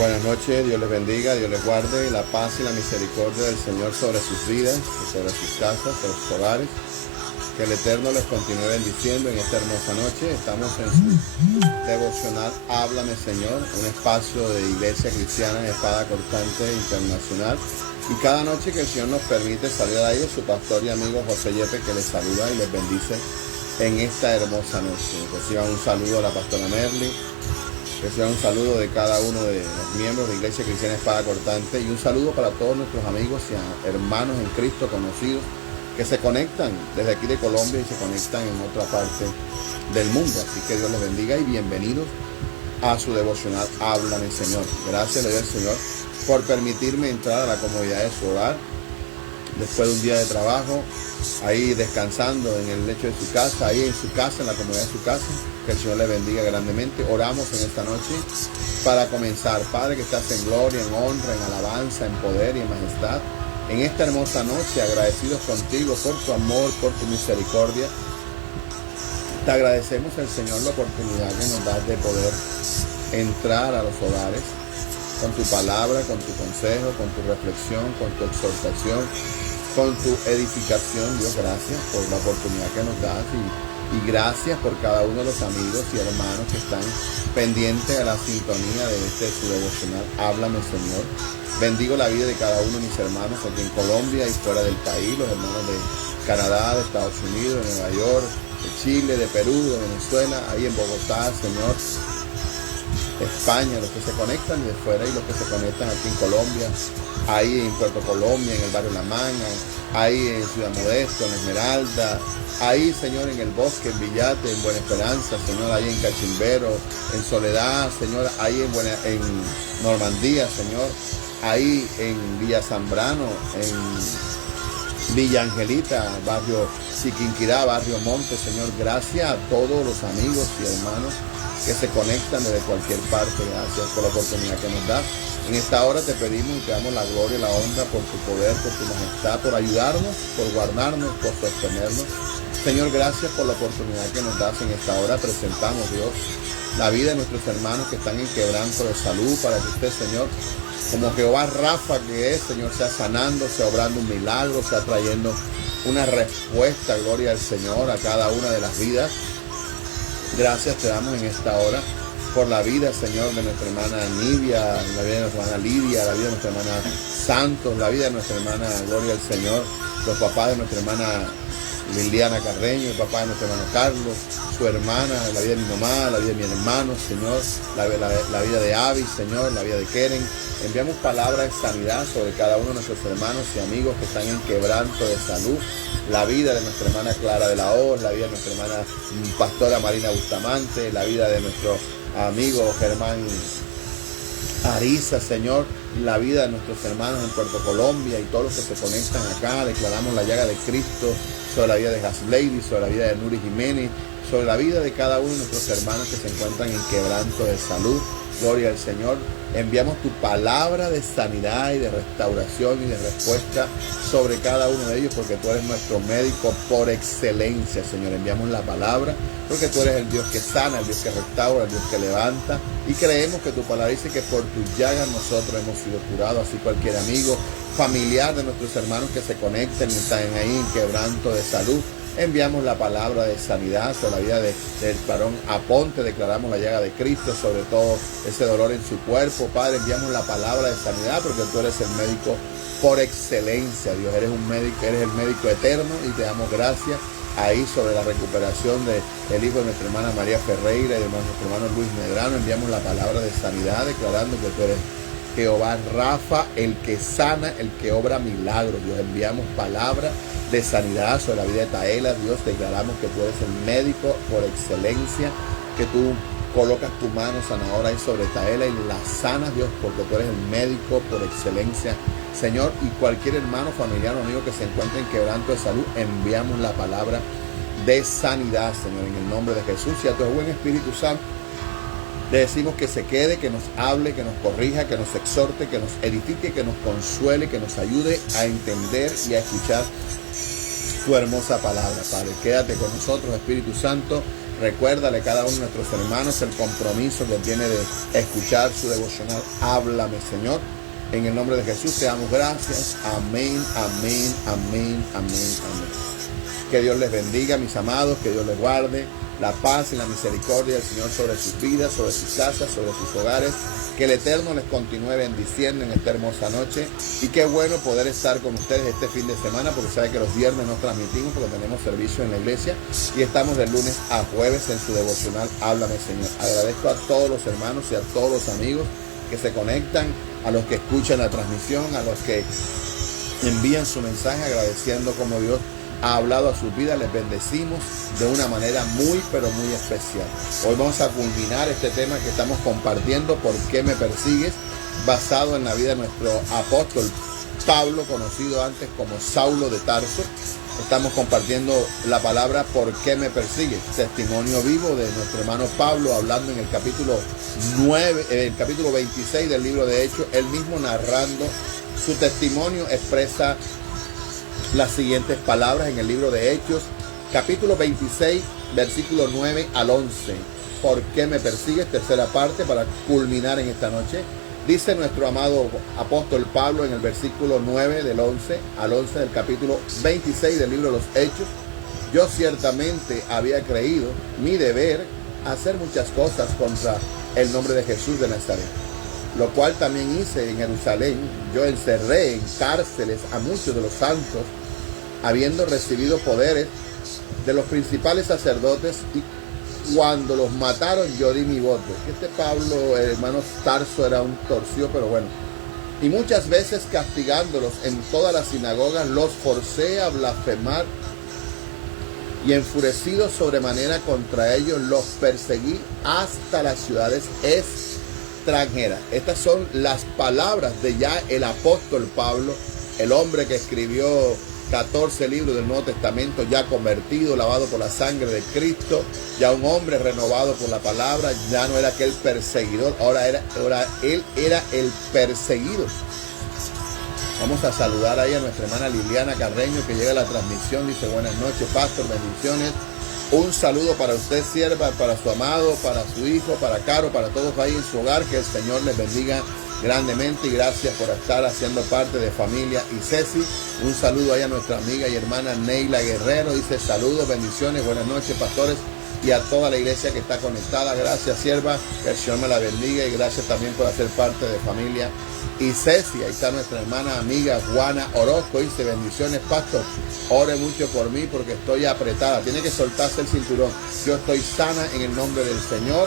Buenas noches, Dios les bendiga, Dios les guarde, la paz y la misericordia del Señor sobre sus vidas, sobre sus casas, sobre sus hogares. Que el Eterno les continúe bendiciendo en esta hermosa noche. Estamos en su devocional Háblame Señor, un espacio de iglesia cristiana de espada cortante internacional. Y cada noche que el Señor nos permite salir a ellos, su pastor y amigo José Yepe, que les saluda y les bendice en esta hermosa noche. Reciban un saludo a la pastora Merly. Reciban un saludo de cada uno de los miembros de Iglesia Cristiana Espada Cortante y un saludo para todos nuestros amigos y hermanos en Cristo conocidos que se conectan desde aquí de Colombia y se conectan en otra parte del mundo. Así que Dios les bendiga y bienvenidos a su devocional Háblame Señor. Gracias le doy al Señor por permitirme entrar a la comodidad de su hogar después de un día de trabajo, ahí descansando en el lecho de su casa, ahí en su casa, en la comodidad de su casa. Que el Señor le bendiga grandemente. Oramos en esta noche para comenzar. Padre, que estás en gloria, en honra, en alabanza, en poder y en majestad. En esta hermosa noche, agradecidos contigo por tu amor, por tu misericordia. Te agradecemos al Señor la oportunidad que nos das de poder entrar a los hogares con tu palabra, con tu consejo, con tu reflexión, con tu exhortación, con tu edificación. Dios, gracias por la oportunidad que nos das y gracias por cada uno de los amigos y hermanos que están pendientes a la sintonía de su devocional Háblame Señor. Bendigo la vida de cada uno de mis hermanos aquí en Colombia y fuera del país, los hermanos de Canadá, de Estados Unidos, de Nueva York, de Chile, de Perú, de Venezuela, ahí en Bogotá, Señor, España, los que se conectan de fuera y los que se conectan aquí en Colombia, ahí en Puerto Colombia, en el barrio La Manga, ahí en Ciudad Modesto, en Esmeralda, ahí, Señor, en el Bosque, en Villate, en Buena Esperanza, Señor, ahí en Cachimbero, en Soledad, Señor, ahí en Normandía, Señor, ahí en Villa Zambrano, en Villa Angelita, barrio Siquinquirá, barrio Monte, Señor. Gracias a todos los amigos y hermanos que se conectan desde cualquier parte. Gracias por la oportunidad que nos das. En esta hora te pedimos y te damos la gloria y la honra por tu poder, por tu majestad, por ayudarnos, por guardarnos, por sostenernos. Señor, gracias por la oportunidad que nos das en esta hora. Presentamos, Dios, la vida de nuestros hermanos que están en quebranto de salud, para que usted, Señor, como Jehová Rafa que es, Señor, sea sanando, sea obrando un milagro, sea trayendo una respuesta, gloria al Señor, a cada una de las vidas. Gracias te damos en esta hora por la vida, Señor, de nuestra hermana Nivia, la vida de nuestra hermana Lidia, la vida de nuestra hermana Santos, la vida de nuestra hermana, gloria al Señor, los papás de nuestra hermana Liliana Carreño, el papá de nuestro hermano Carlos, su hermana, la vida de mi mamá, la vida de mi hermano, Señor, la vida de Avi, Señor, la vida de Keren. Enviamos palabras de sanidad sobre cada uno de nuestros hermanos y amigos que están en quebranto de salud. La vida de nuestra hermana Clara de la Hoz, la vida de nuestra hermana pastora Marina Bustamante, la vida de nuestro amigo Germán Ariza, Señor, la vida de nuestros hermanos en Puerto Colombia y todos los que se conectan acá. Declaramos la llaga de Cristo sobre la vida de Haslady, sobre la vida de Nuri Jiménez, sobre la vida de cada uno de nuestros hermanos que se encuentran en quebranto de salud. Gloria al Señor. Enviamos tu palabra de sanidad y de restauración y de respuesta sobre cada uno de ellos, porque tú eres nuestro médico por excelencia, Señor. Enviamos la palabra porque tú eres el Dios que sana, el Dios que restaura, el Dios que levanta, y creemos que tu palabra dice que por tus llagas nosotros hemos sido curados. Así cualquier amigo, familiar de nuestros hermanos que se conecten y están ahí en quebranto de salud, enviamos la palabra de sanidad sobre la vida del varón Aponte. Declaramos la llaga de Cristo sobre todo ese dolor en su cuerpo. Padre, enviamos la palabra de sanidad porque tú eres el médico por excelencia, Dios. Eres un médico, eres el médico eterno, y te damos gracias ahí sobre la recuperación del hijo de nuestra hermana María Ferreira y de nuestro hermano Luis Medrano. Enviamos la palabra de sanidad declarando que tú eres Jehová Rafa, el que sana, el que obra milagros. Dios, enviamos palabra de sanidad sobre la vida de Taela. Dios, declaramos que tú eres el médico por excelencia, que tú colocas tu mano sanadora ahí sobre Taela y la sanas, Dios, porque tú eres el médico por excelencia, Señor. Y cualquier hermano, familiar o amigo que se encuentre en quebranto de salud, enviamos la palabra de sanidad, Señor, en el nombre de Jesús. Y a tu buen Espíritu Santo le decimos que se quede, que nos hable, que nos corrija, que nos exhorte, que nos edifique, que nos consuele, que nos ayude a entender y a escuchar tu hermosa palabra, Padre. Quédate con nosotros, Espíritu Santo, Recuérdale a cada uno de nuestros hermanos el compromiso que tiene de escuchar su devocional. Háblame, Señor. En el nombre de Jesús te damos gracias. Amén, amén, amén, amén, amén. Que Dios les bendiga, mis amados, que Dios les guarde. La paz y la misericordia del Señor sobre sus vidas, sobre sus casas, sobre sus hogares. Que el Eterno les continúe bendiciendo en esta hermosa noche. Y qué bueno poder estar con ustedes este fin de semana, porque sabe que los viernes nos transmitimos porque tenemos servicio en la iglesia. Y estamos de lunes a jueves en su devocional Háblame, Señor. Agradezco a todos los hermanos y a todos los amigos que se conectan, a los que escuchan la transmisión, a los que envían su mensaje agradeciendo como Dios ha hablado a sus vidas. Les bendecimos de una manera muy, pero muy especial. Hoy vamos a culminar este tema que estamos compartiendo, ¿por qué me persigues?, basado en la vida de nuestro apóstol Pablo, conocido antes como Saulo de Tarso. Estamos compartiendo la palabra ¿por qué me persigues?, testimonio vivo de nuestro hermano Pablo, hablando en el capítulo 26 del libro de Hechos. Él mismo narrando su testimonio expresa las siguientes palabras en el libro de Hechos, capítulo 26, versículo 9 al 11. ¿Por qué me persigues? Tercera parte para culminar en esta noche. Dice nuestro amado apóstol Pablo en el versículo 9 del 11 al 11 del capítulo 26 del libro de los Hechos: yo ciertamente había creído mi deber hacer muchas cosas contra el nombre de Jesús de Nazaret, lo cual también hice en Jerusalén. Yo encerré en cárceles a muchos de los santos, habiendo recibido poderes de los principales sacerdotes, y cuando los mataron yo di mi voto. Este Pablo, hermanos, Tarso era un torcido, pero bueno. Y muchas veces castigándolos en todas las sinagogas, los forcé a blasfemar, y enfurecido sobremanera contra ellos, los perseguí hasta las ciudades extranjeras. Estas son las palabras de ya el apóstol Pablo, el hombre que escribió 14 libros del Nuevo Testamento, ya convertido, lavado por la sangre de Cristo, ya un hombre renovado por la palabra. Ya no era aquel perseguidor, ahora él era el perseguido. Vamos a saludar ahí a nuestra hermana Liliana Carreño, que llega a la transmisión. Dice: buenas noches, pastor, bendiciones. Un saludo para usted, sierva, para su amado, para su hijo, para Caro, para todos ahí en su hogar. Que el Señor les bendiga grandemente, y gracias por estar haciendo parte de Familia y Ceci. Un saludo ahí a nuestra amiga y hermana Neila Guerrero. Dice: saludos, bendiciones, buenas noches, pastores, y a toda la iglesia que está conectada. Gracias, sierva, que el Señor me la bendiga, y gracias también por hacer parte de Familia y Ceci. Ahí está nuestra hermana amiga Juana Orozco. Dice: bendiciones, pastor, ore mucho por mí porque estoy apretada. Tiene que soltarse el cinturón. Yo estoy sana en el nombre del Señor.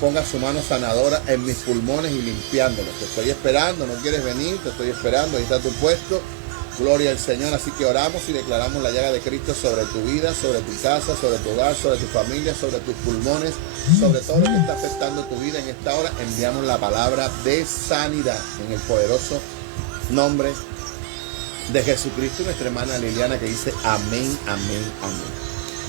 Ponga su mano sanadora en mis pulmones y limpiándolos. Te estoy esperando, no quieres venir, te estoy esperando, ahí está tu puesto. Gloria al Señor. Así que oramos y declaramos la llaga de Cristo sobre tu vida, sobre tu casa, sobre tu hogar, sobre tu familia, sobre tus pulmones, sobre todo lo que está afectando tu vida en esta hora. Enviamos la palabra de sanidad en el poderoso nombre de Jesucristo. Y nuestra hermana Liliana, que dice: amén, amén, amén.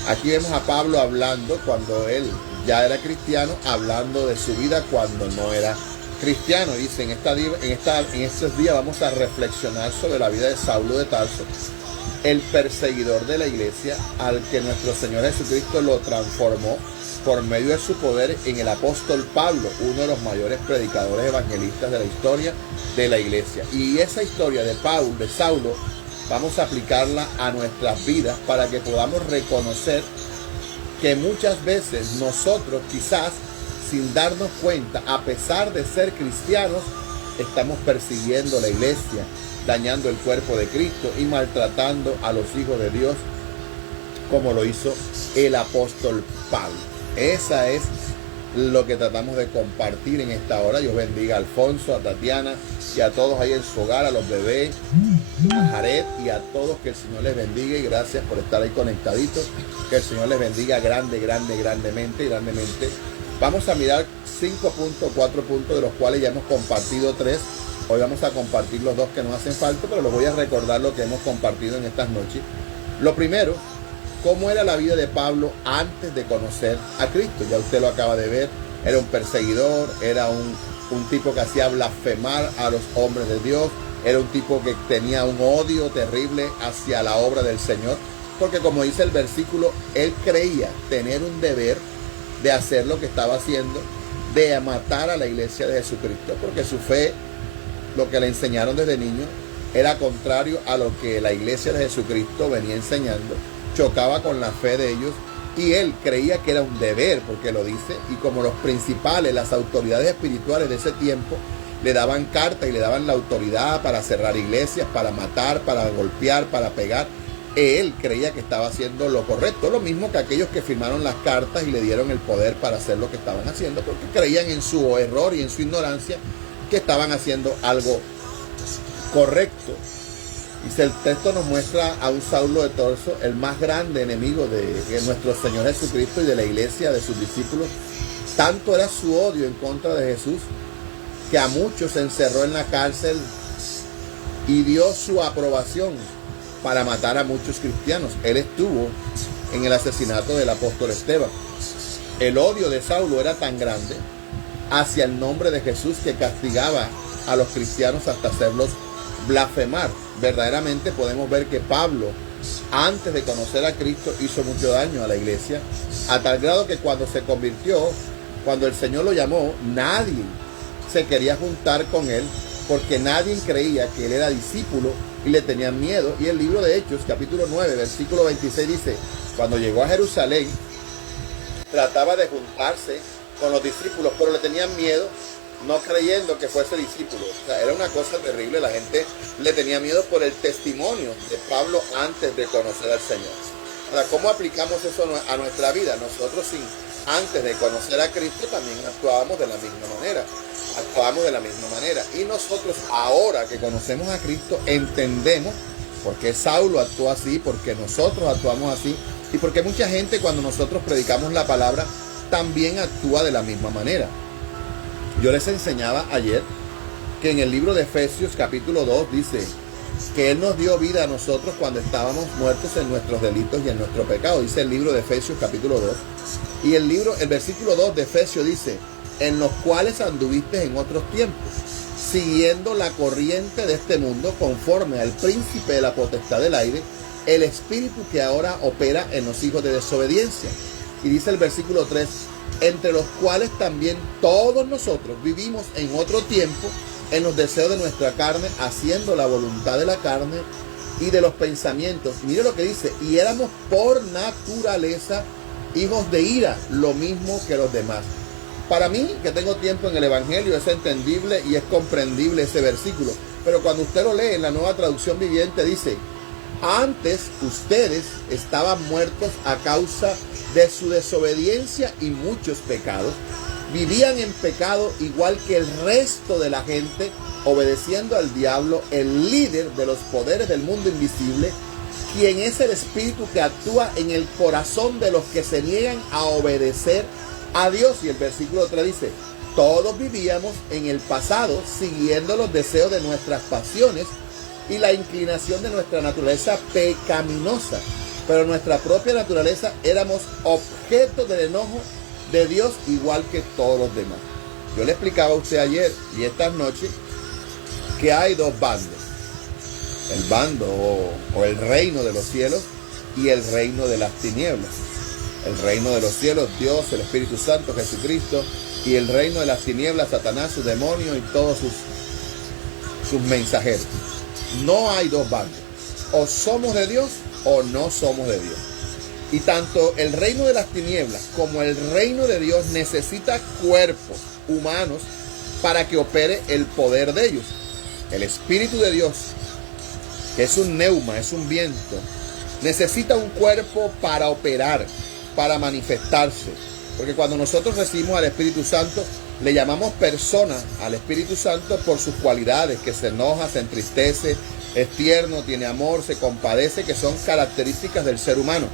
Aquí vemos a Pablo hablando cuando él ya era cristiano, hablando de su vida cuando no era cristiano. Dice: en estos días vamos a reflexionar sobre la vida de Saulo de Tarso, el perseguidor de la iglesia, al que nuestro Señor Jesucristo lo transformó por medio de su poder en el apóstol Pablo, uno de los mayores predicadores evangelistas de la historia de la iglesia. Y esa historia de Saulo, vamos a aplicarla a nuestras vidas para que podamos reconocer que muchas veces nosotros, quizás sin darnos cuenta, a pesar de ser cristianos, estamos persiguiendo la iglesia, dañando el cuerpo de Cristo y maltratando a los hijos de Dios, como lo hizo el apóstol Pablo. Esa es lo que tratamos de compartir en esta hora. Dios bendiga a Alfonso, a Tatiana y a todos ahí en su hogar, a los bebés, a Jared y a todos. Que el Señor les bendiga, y gracias por estar ahí conectaditos. Que el Señor les bendiga grandemente. Vamos a mirar 5 puntos, 4 puntos, de los cuales ya hemos compartido 3. Hoy vamos a compartir los 2 que nos hacen falta, pero les voy a recordar lo que hemos compartido en estas noches. Lo primero: cómo era la vida de Pablo antes de conocer a Cristo. Ya usted lo acaba de ver. Era un perseguidor, era un tipo que hacía blasfemar a los hombres de Dios, era un tipo que tenía un odio terrible hacia la obra del Señor. porque como dice el versículo, él creía tener un deber de hacer lo que estaba haciendo, de matar a la iglesia de Jesucristo, porque su fe, lo que le enseñaron desde niño, era contrario a lo que la iglesia de Jesucristo venía enseñando, chocaba con la fe de ellos, y él creía que era un deber, porque lo dice, y como los principales, las autoridades espirituales de ese tiempo, le daban cartas y le daban la autoridad para cerrar iglesias, para matar, para golpear, para pegar, él creía que estaba haciendo lo correcto, lo mismo que aquellos que firmaron las cartas y le dieron el poder para hacer lo que estaban haciendo, porque creían en su error y en su ignorancia que estaban haciendo algo correcto. Y el texto nos muestra a un Saulo de Tarso, el más grande enemigo de nuestro Señor Jesucristo y de la iglesia, de sus discípulos. Tanto era su odio en contra de Jesús que a muchos se encerró en la cárcel y dio su aprobación para matar a muchos cristianos. Él estuvo en el asesinato del apóstol Esteban. El odio de Saulo era tan grande hacia el nombre de Jesús que castigaba a los cristianos hasta hacerlos blasfemar. Verdaderamente podemos ver que Pablo, antes de conocer a Cristo, hizo mucho daño a la iglesia, a tal grado que cuando se convirtió, cuando el Señor lo llamó, nadie se quería juntar con él, porque nadie creía que él era discípulo y le tenían miedo. Y el libro de Hechos, capítulo 9, versículo 26 dice, cuando llegó a Jerusalén, trataba de juntarse con los discípulos, pero le tenían miedo, no creyendo que fuese discípulo. O sea, era una cosa terrible. La gente le tenía miedo por el testimonio de Pablo antes de conocer al Señor. Ahora, ¿cómo aplicamos eso a nuestra vida? Nosotros, sí, antes de conocer a Cristo, también actuábamos de la misma manera. Y nosotros, ahora que conocemos a Cristo, entendemos por qué Saulo actuó así, por qué nosotros actuamos así, y por qué mucha gente, cuando nosotros predicamos la palabra, también actúa de la misma manera. Yo les enseñaba ayer que en el libro de Efesios capítulo 2 dice que Él nos dio vida a nosotros cuando estábamos muertos en nuestros delitos y en nuestro pecado. Dice el libro de Efesios capítulo 2. Y el versículo 2 de Efesios dice, en los cuales anduviste en otros tiempos, siguiendo la corriente de este mundo, conforme al príncipe de la potestad del aire, el espíritu que ahora opera en los hijos de desobediencia. Y dice el versículo 3, entre los cuales también todos nosotros vivimos en otro tiempo en los deseos de nuestra carne, haciendo la voluntad de la carne y de los pensamientos. Mire lo que dice, y éramos por naturaleza hijos de ira, lo mismo que los demás. Para mí, que tengo tiempo en el Evangelio, es entendible y es comprendible ese versículo. Pero cuando usted lo lee en la Nueva Traducción Viviente, dice, antes ustedes estaban muertos a causa de su desobediencia y muchos pecados. Vivían en pecado igual que el resto de la gente, obedeciendo al diablo, el líder de los poderes del mundo invisible, quien es el espíritu que actúa en el corazón de los que se niegan a obedecer a Dios. Y el versículo 3 dice, todos vivíamos en el pasado siguiendo los deseos de nuestras pasiones y la inclinación de nuestra naturaleza pecaminosa. Pero nuestra propia naturaleza éramos objeto del enojo de Dios igual que todos los demás. Yo le explicaba a usted ayer y estas noches que hay dos bandos. El bando o el reino de los cielos y el reino de las tinieblas. El reino de los cielos, Dios, el Espíritu Santo, Jesucristo, y el reino de las tinieblas, Satanás, sus demonios y todos sus mensajeros. No hay dos bandos. O somos de Dios o no somos de Dios. Y tanto el reino de las tinieblas como el reino de Dios necesita cuerpos humanos para que opere el poder de ellos. El Espíritu de Dios, que es un neuma, es un viento, necesita un cuerpo para operar, para manifestarse. Porque cuando nosotros recibimos al Espíritu Santo, le llamamos persona al Espíritu Santo por sus cualidades, que se enoja, se entristece, es tierno, tiene amor, se compadece, que son características del ser humano.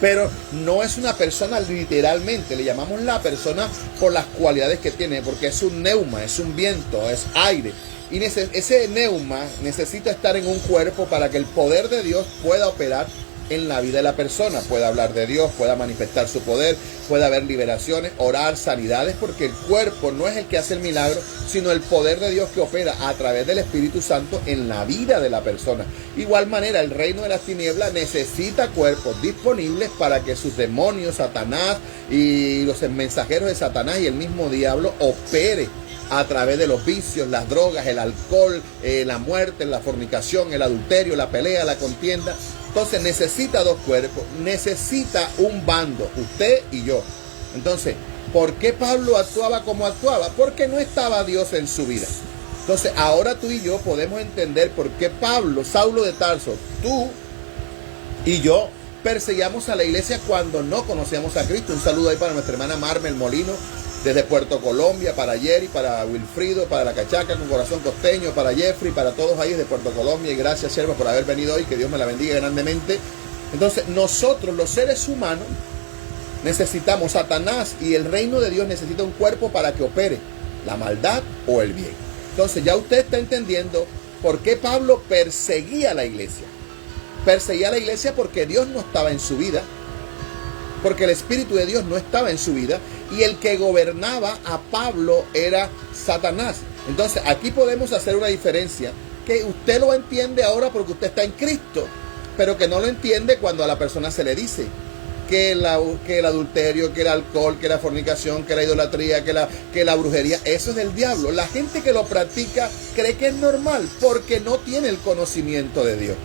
Pero no es una persona literalmente, le llamamos la persona por las cualidades que tiene, porque es un neuma, es un viento, es aire. Y ese neuma necesita estar en un cuerpo para que el poder de Dios pueda operar en la vida de la persona. Puede hablar de Dios, pueda manifestar su poder, puede haber liberaciones, orar, sanidades, porque el cuerpo no es el que hace el milagro, sino el poder de Dios que opera a través del Espíritu Santo en la vida de la persona. Igual manera, el reino de las tinieblas necesita cuerpos disponibles para que sus demonios, Satanás y los mensajeros de Satanás y el mismo diablo opere a través de los vicios, las drogas, el alcohol, la muerte, la fornicación, el adulterio, la pelea, la contienda. Entonces necesita dos cuerpos, necesita un bando, usted y yo. Entonces, ¿por qué Pablo actuaba como actuaba? Porque no estaba Dios en su vida. Entonces, ahora tú y yo podemos entender por qué Pablo, Saulo de Tarso, tú y yo perseguíamos a la iglesia cuando no conocíamos a Cristo. Un saludo ahí para nuestra hermana Marmel Molino, desde Puerto Colombia, para Jerry, para Wilfrido, para la Cachaca con corazón costeño, para Jeffrey, para todos ahí de Puerto Colombia. Y gracias, sierva, por haber venido hoy. Que Dios me la bendiga grandemente. Entonces, nosotros, los seres humanos, necesitamos, Satanás y el reino de Dios necesita un cuerpo para que opere la maldad o el bien. Entonces, ya usted está entendiendo por qué Pablo perseguía a la iglesia. Perseguía a la iglesia porque Dios no estaba en su vida, porque el Espíritu de Dios no estaba en su vida, y el que gobernaba a Pablo era Satanás. Entonces, aquí podemos hacer una diferencia, que usted lo entiende ahora porque usted está en Cristo, pero que no lo entiende cuando a la persona se le dice que el adulterio, que el alcohol, que la fornicación, que la idolatría, que la brujería, eso es del diablo. La gente que lo practica cree que es normal porque no tiene el conocimiento de Dios.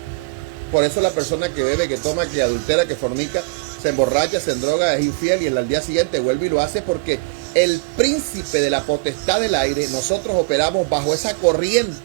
Por eso la persona que bebe, que toma, que adultera, que fornica, se emborracha, se endroga, es infiel y al día siguiente vuelve y lo hace, porque el príncipe de la potestad del aire, nosotros operamos bajo esa corriente.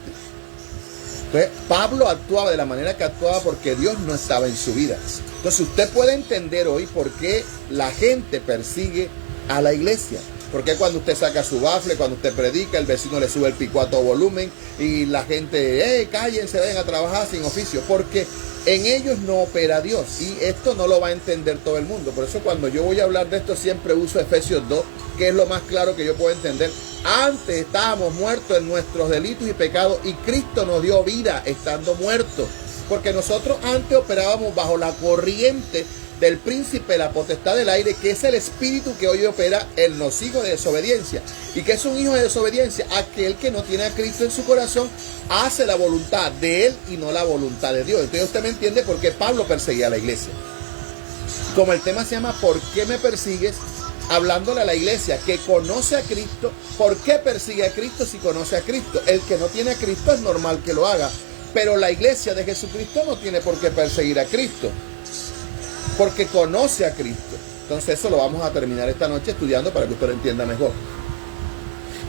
Entonces, Pablo actuaba de la manera que actuaba porque Dios no estaba en su vida. Entonces, usted puede entender hoy por qué la gente persigue a la iglesia. Porque cuando usted saca su bafle, cuando usted predica, el vecino le sube el pico a todo volumen y la gente, cállense, vayan a trabajar sin oficio, porque en ellos no opera Dios, y esto no lo va a entender todo el mundo. Por eso cuando yo voy a hablar de esto siempre uso Efesios 2, que es lo más claro que yo puedo entender. Antes estábamos muertos en nuestros delitos y pecados, y Cristo nos dio vida estando muertos, porque nosotros antes operábamos bajo la corriente del príncipe de la potestad del aire, que es el espíritu que hoy opera en los hijos de desobediencia. ¿Y que es un hijo de desobediencia? Aquel que no tiene a Cristo en su corazón, hace la voluntad de él y no la voluntad de Dios. Entonces usted me entiende por qué Pablo perseguía a la iglesia. Como el tema se llama ¿por qué me persigues?, hablándole a la iglesia que conoce a Cristo. ¿Por qué persigue a Cristo si conoce a Cristo? El que no tiene a Cristo es normal que lo haga, pero la iglesia de Jesucristo no tiene por qué perseguir a Cristo, porque conoce a Cristo. Entonces eso lo vamos a terminar esta noche estudiando para que usted lo entienda mejor.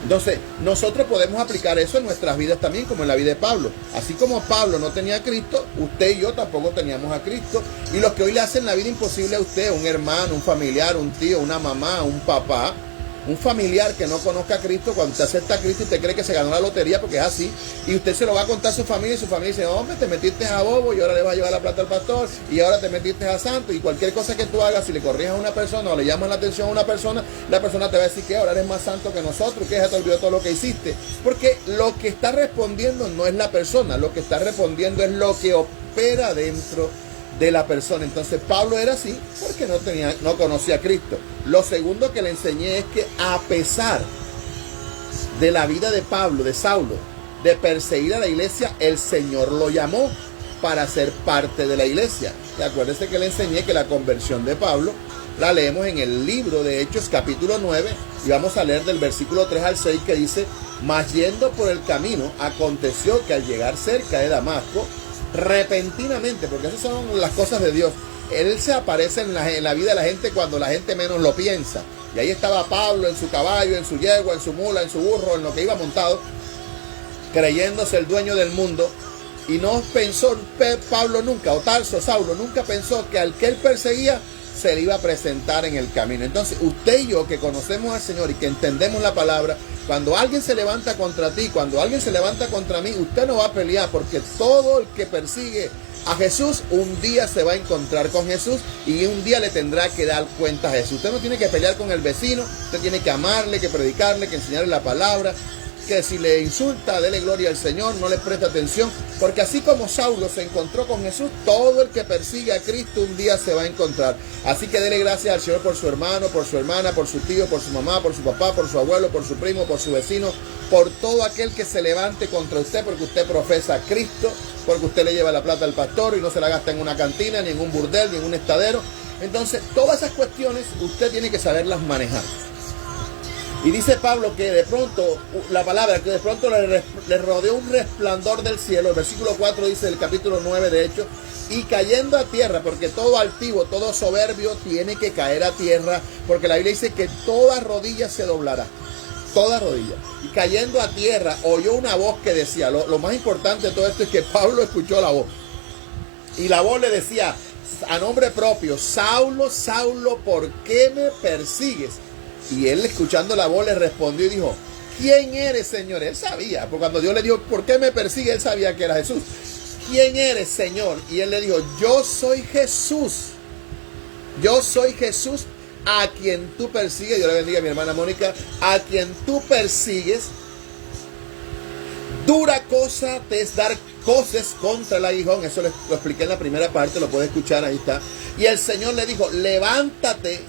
Entonces nosotros podemos aplicar eso en nuestras vidas también, como en la vida de Pablo. Así como Pablo no tenía a Cristo, usted y yo tampoco teníamos a Cristo. Y los que hoy le hacen la vida imposible a usted, un hermano, un familiar, un tío, una mamá, un papá, un familiar que no conozca a Cristo, cuando usted acepta a Cristo, usted cree que se ganó la lotería porque es así, y usted se lo va a contar a su familia, y su familia dice, hombre, te metiste a bobo y ahora le vas a llevar la plata al pastor, y ahora te metiste a santo, y cualquier cosa que tú hagas, si le corrijas a una persona o le llamas la atención a una persona, la persona te va a decir que ahora eres más santo que nosotros, que ya te olvidó todo lo que hiciste, porque lo que está respondiendo no es la persona, lo que está respondiendo es lo que opera dentro de la persona. Entonces Pablo era así porque no conocía a Cristo. Lo segundo que le enseñé es que a pesar de la vida de Pablo, de Saulo, de perseguir a la iglesia, el Señor lo llamó para ser parte de la iglesia. Y acuérdense que le enseñé que la conversión de Pablo la leemos en el libro de Hechos capítulo 9 y vamos a leer del versículo 3 al 6, que dice: mas yendo por el camino, aconteció que al llegar cerca de Damasco, repentinamente, porque esas son las cosas de Dios, Él se aparece en la vida de la gente cuando la gente menos lo piensa. Y ahí estaba Pablo en su caballo, en su yegua, en su mula, en su burro, en lo que iba montado, creyéndose el dueño del mundo. Y no pensó Pablo nunca, o Tarso, Saulo, nunca pensó que al que él perseguía se le iba a presentar en el camino. Entonces usted y yo, que conocemos al Señor y que entendemos la palabra, cuando alguien se levanta contra ti, cuando alguien se levanta contra mí, usted no va a pelear, porque todo el que persigue a Jesús un día se va a encontrar con Jesús y un día le tendrá que dar cuenta a Jesús. Usted no tiene que pelear con el vecino, usted tiene que amarle, que predicarle, que enseñarle la palabra. que si le insulta, dele gloria al Señor, no le preste atención, porque así como Saulo se encontró con Jesús, todo el que persigue a Cristo un día se va a encontrar. Así que dele gracias al Señor por su hermano, por su hermana, por su tío, por su mamá, por su papá, por su abuelo, por su primo, por su vecino, por todo aquel que se levante contra usted, porque usted profesa a Cristo, porque usted le lleva la plata al pastor y no se la gasta en una cantina, ni en un burdel, ni en un estadero. Entonces, todas esas cuestiones usted tiene que saberlas manejar. Y dice Pablo que de pronto, la palabra, que de pronto le rodeó un resplandor del cielo. El versículo 4 dice del capítulo 9 de Hechos, y cayendo a tierra, porque todo altivo, todo soberbio tiene que caer a tierra, porque la Biblia dice que toda rodilla se doblará. Toda rodilla. Y cayendo a tierra, oyó una voz que decía, lo más importante de todo esto es que Pablo escuchó la voz. Y la voz le decía, a nombre propio, Saulo, Saulo, ¿por qué me persigues? Y él, escuchando la voz, le respondió y dijo, ¿quién eres, Señor? Él sabía, porque cuando Dios le dijo, ¿por qué me persigue? Él sabía que era Jesús. ¿Quién eres, Señor? Y él le dijo, yo soy Jesús. Yo soy Jesús a quien tú persigues. Dios le bendiga a mi hermana Mónica. A quien tú persigues. Dura cosa te es dar coces contra el aguijón. Eso lo expliqué en la primera parte, lo puedes escuchar, ahí está. Y el Señor le dijo, levántate.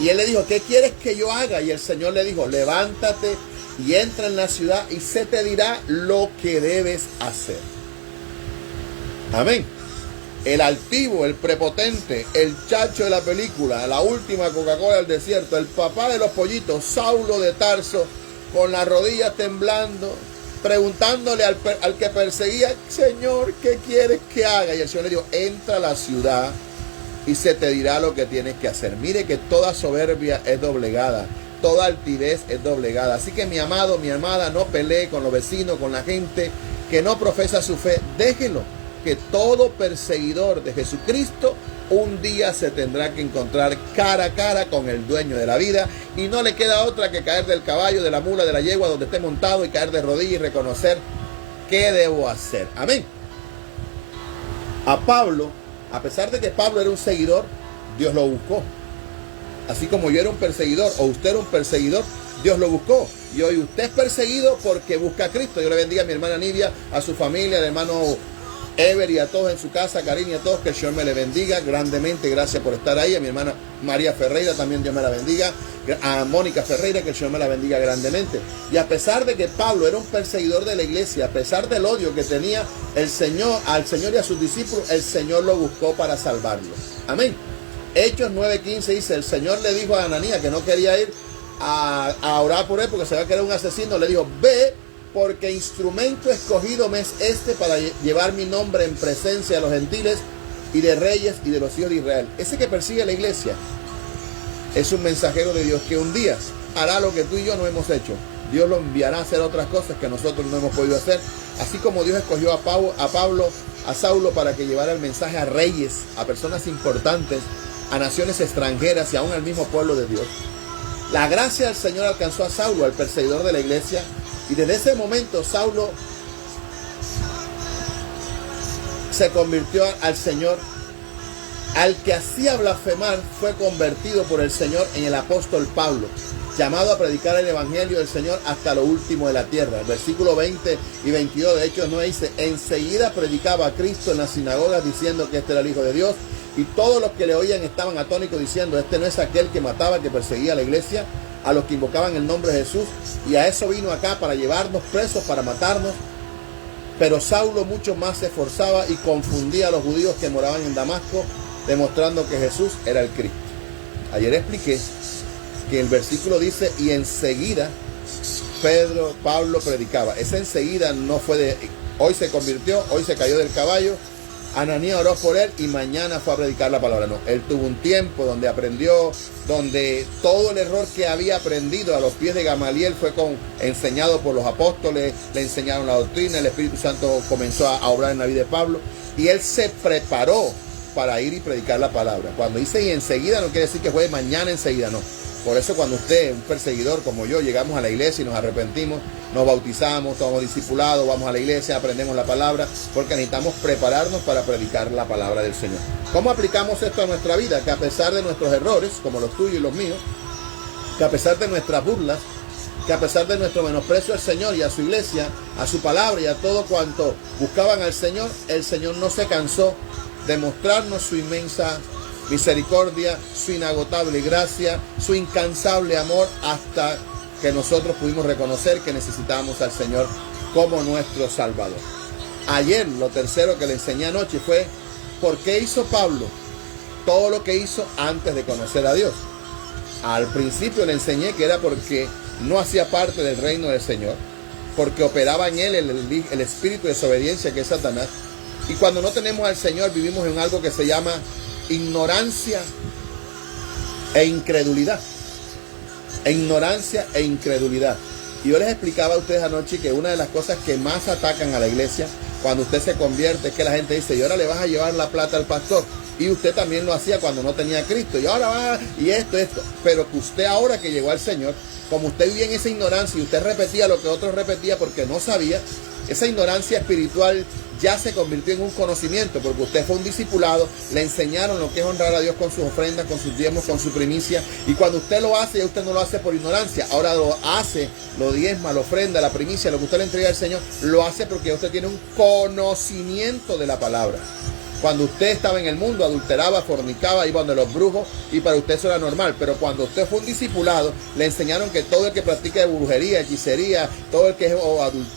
Y él le dijo, ¿qué quieres que yo haga? Y el Señor le dijo, levántate y entra en la ciudad y se te dirá lo que debes hacer. Amén. El altivo, el prepotente, el chacho de la película, la última Coca-Cola del desierto, el papá de los pollitos, Saulo de Tarso, con las rodillas temblando, preguntándole al que perseguía, Señor, ¿qué quieres que haga? Y el Señor le dijo, entra a la ciudad y se te dirá lo que tienes que hacer. Mire que toda soberbia es doblegada, toda altivez es doblegada. Así que mi amado, mi amada, no pelee con los vecinos, con la gente que no profesa su fe. Déjelo, que todo perseguidor de Jesucristo un día se tendrá que encontrar cara a cara con el dueño de la vida, y no le queda otra que caer del caballo, de la mula, de la yegua, donde esté montado, y caer de rodillas y reconocer qué debo hacer. Amén. A Pablo, a pesar de que Pablo era un seguidor, Dios lo buscó. Así como yo era un perseguidor o usted era un perseguidor, Dios lo buscó. Y hoy usted es perseguido porque busca a Cristo. Yo le bendiga a mi hermana Nidia, a su familia, al hermano Ever y a todos en su casa, Karina y a todos, que el Señor me le bendiga grandemente. Gracias por estar ahí. A mi hermana María Ferreira también Dios me la bendiga. A Mónica Ferreira, que el Señor me la bendiga grandemente. Y a pesar de que Pablo era un perseguidor de la iglesia, a pesar del odio que tenía el Señor, al Señor y a sus discípulos, el Señor lo buscó para salvarlo. Amén. Hechos 9:15 dice, el Señor le dijo a Ananías, que no quería ir a orar por él porque sabía que era un asesino, le dijo, ve, porque instrumento escogido me es este para llevar mi nombre en presencia de los gentiles y de reyes y de los hijos de Israel. Ese que persigue a la iglesia es un mensajero de Dios que un día hará lo que tú y yo no hemos hecho. Dios lo enviará a hacer otras cosas que nosotros no hemos podido hacer. Así como Dios escogió a Saulo para que llevara el mensaje a reyes, a personas importantes, a naciones extranjeras y aún al mismo pueblo de Dios. La gracia del Señor alcanzó a Saulo, al perseguidor de la iglesia, y desde ese momento Saulo se convirtió al Señor. Al que hacía blasfemar fue convertido por el Señor en el apóstol Pablo, llamado a predicar el evangelio del Señor hasta lo último de la tierra. El versículo 20 y 22 de Hechos 9 dice, enseguida predicaba a Cristo en las sinagogas diciendo que este era el Hijo de Dios, y todos los que le oían estaban atónitos diciendo, este no es aquel que mataba, que perseguía a la iglesia, a los que invocaban el nombre de Jesús, y a eso vino acá, para llevarnos presos, para matarnos. Pero Saulo mucho más se esforzaba y confundía a los judíos que moraban en Damasco, demostrando que Jesús era el Cristo. Ayer expliqué que el versículo dice, y enseguida Pablo predicaba. Esa enseguida no fue de hoy se convirtió, hoy se cayó del caballo, Ananías oró por él y mañana fue a predicar la palabra. No, él tuvo un tiempo donde aprendió, donde todo el error que había aprendido a los pies de Gamaliel fue enseñado por los apóstoles, le enseñaron la doctrina, el Espíritu Santo comenzó a obrar en la vida de Pablo y él se preparó para ir y predicar la palabra. Cuando dice y enseguida no quiere decir que fue de mañana enseguida, no. Por eso cuando usted, un perseguidor como yo, llegamos a la iglesia y nos arrepentimos, nos bautizamos, tomamos discipulados, vamos a la iglesia, aprendemos la palabra, porque necesitamos prepararnos para predicar la palabra del Señor. ¿Cómo aplicamos esto a nuestra vida? Que a pesar de nuestros errores, como los tuyos y los míos, que a pesar de nuestras burlas, que a pesar de nuestro menosprecio al Señor y a su iglesia, a su palabra y a todo cuanto buscaban al Señor, el Señor no se cansó de mostrarnos su inmensa misericordia, su inagotable gracia, su incansable amor, hasta que nosotros pudimos reconocer que necesitábamos al Señor como nuestro Salvador. Ayer, lo tercero que le enseñé anoche fue por qué hizo Pablo todo lo que hizo antes de conocer a Dios. Al principio le enseñé que era porque no hacía parte del reino del Señor, porque operaba en él el espíritu de desobediencia que es Satanás. Y cuando no tenemos al Señor vivimos en algo que se llama ignorancia e incredulidad. Ignorancia e incredulidad. Y yo les explicaba a ustedes anoche que una de las cosas que más atacan a la iglesia cuando usted se convierte es que la gente dice, y ahora le vas a llevar la plata al pastor. Y usted también lo hacía cuando no tenía a Cristo. Y ahora va, y esto. Pero que usted ahora que llegó al Señor, como usted vivía en esa ignorancia y usted repetía lo que otros repetían porque no sabía, esa ignorancia espiritual ya se convirtió en un conocimiento, porque usted fue un discipulado, le enseñaron lo que es honrar a Dios con sus ofrendas, con sus diezmos, con su primicia, y cuando usted lo hace, ya usted no lo hace por ignorancia, ahora lo hace, lo diezma, la ofrenda, la primicia, lo que usted le entrega al Señor, lo hace porque usted tiene un conocimiento de la palabra. Cuando usted estaba en el mundo, adulteraba, fornicaba, iba donde los brujos y para usted eso era normal. Pero cuando usted fue un discipulado, le enseñaron que todo el que practica de brujería, hechicería, todo el que es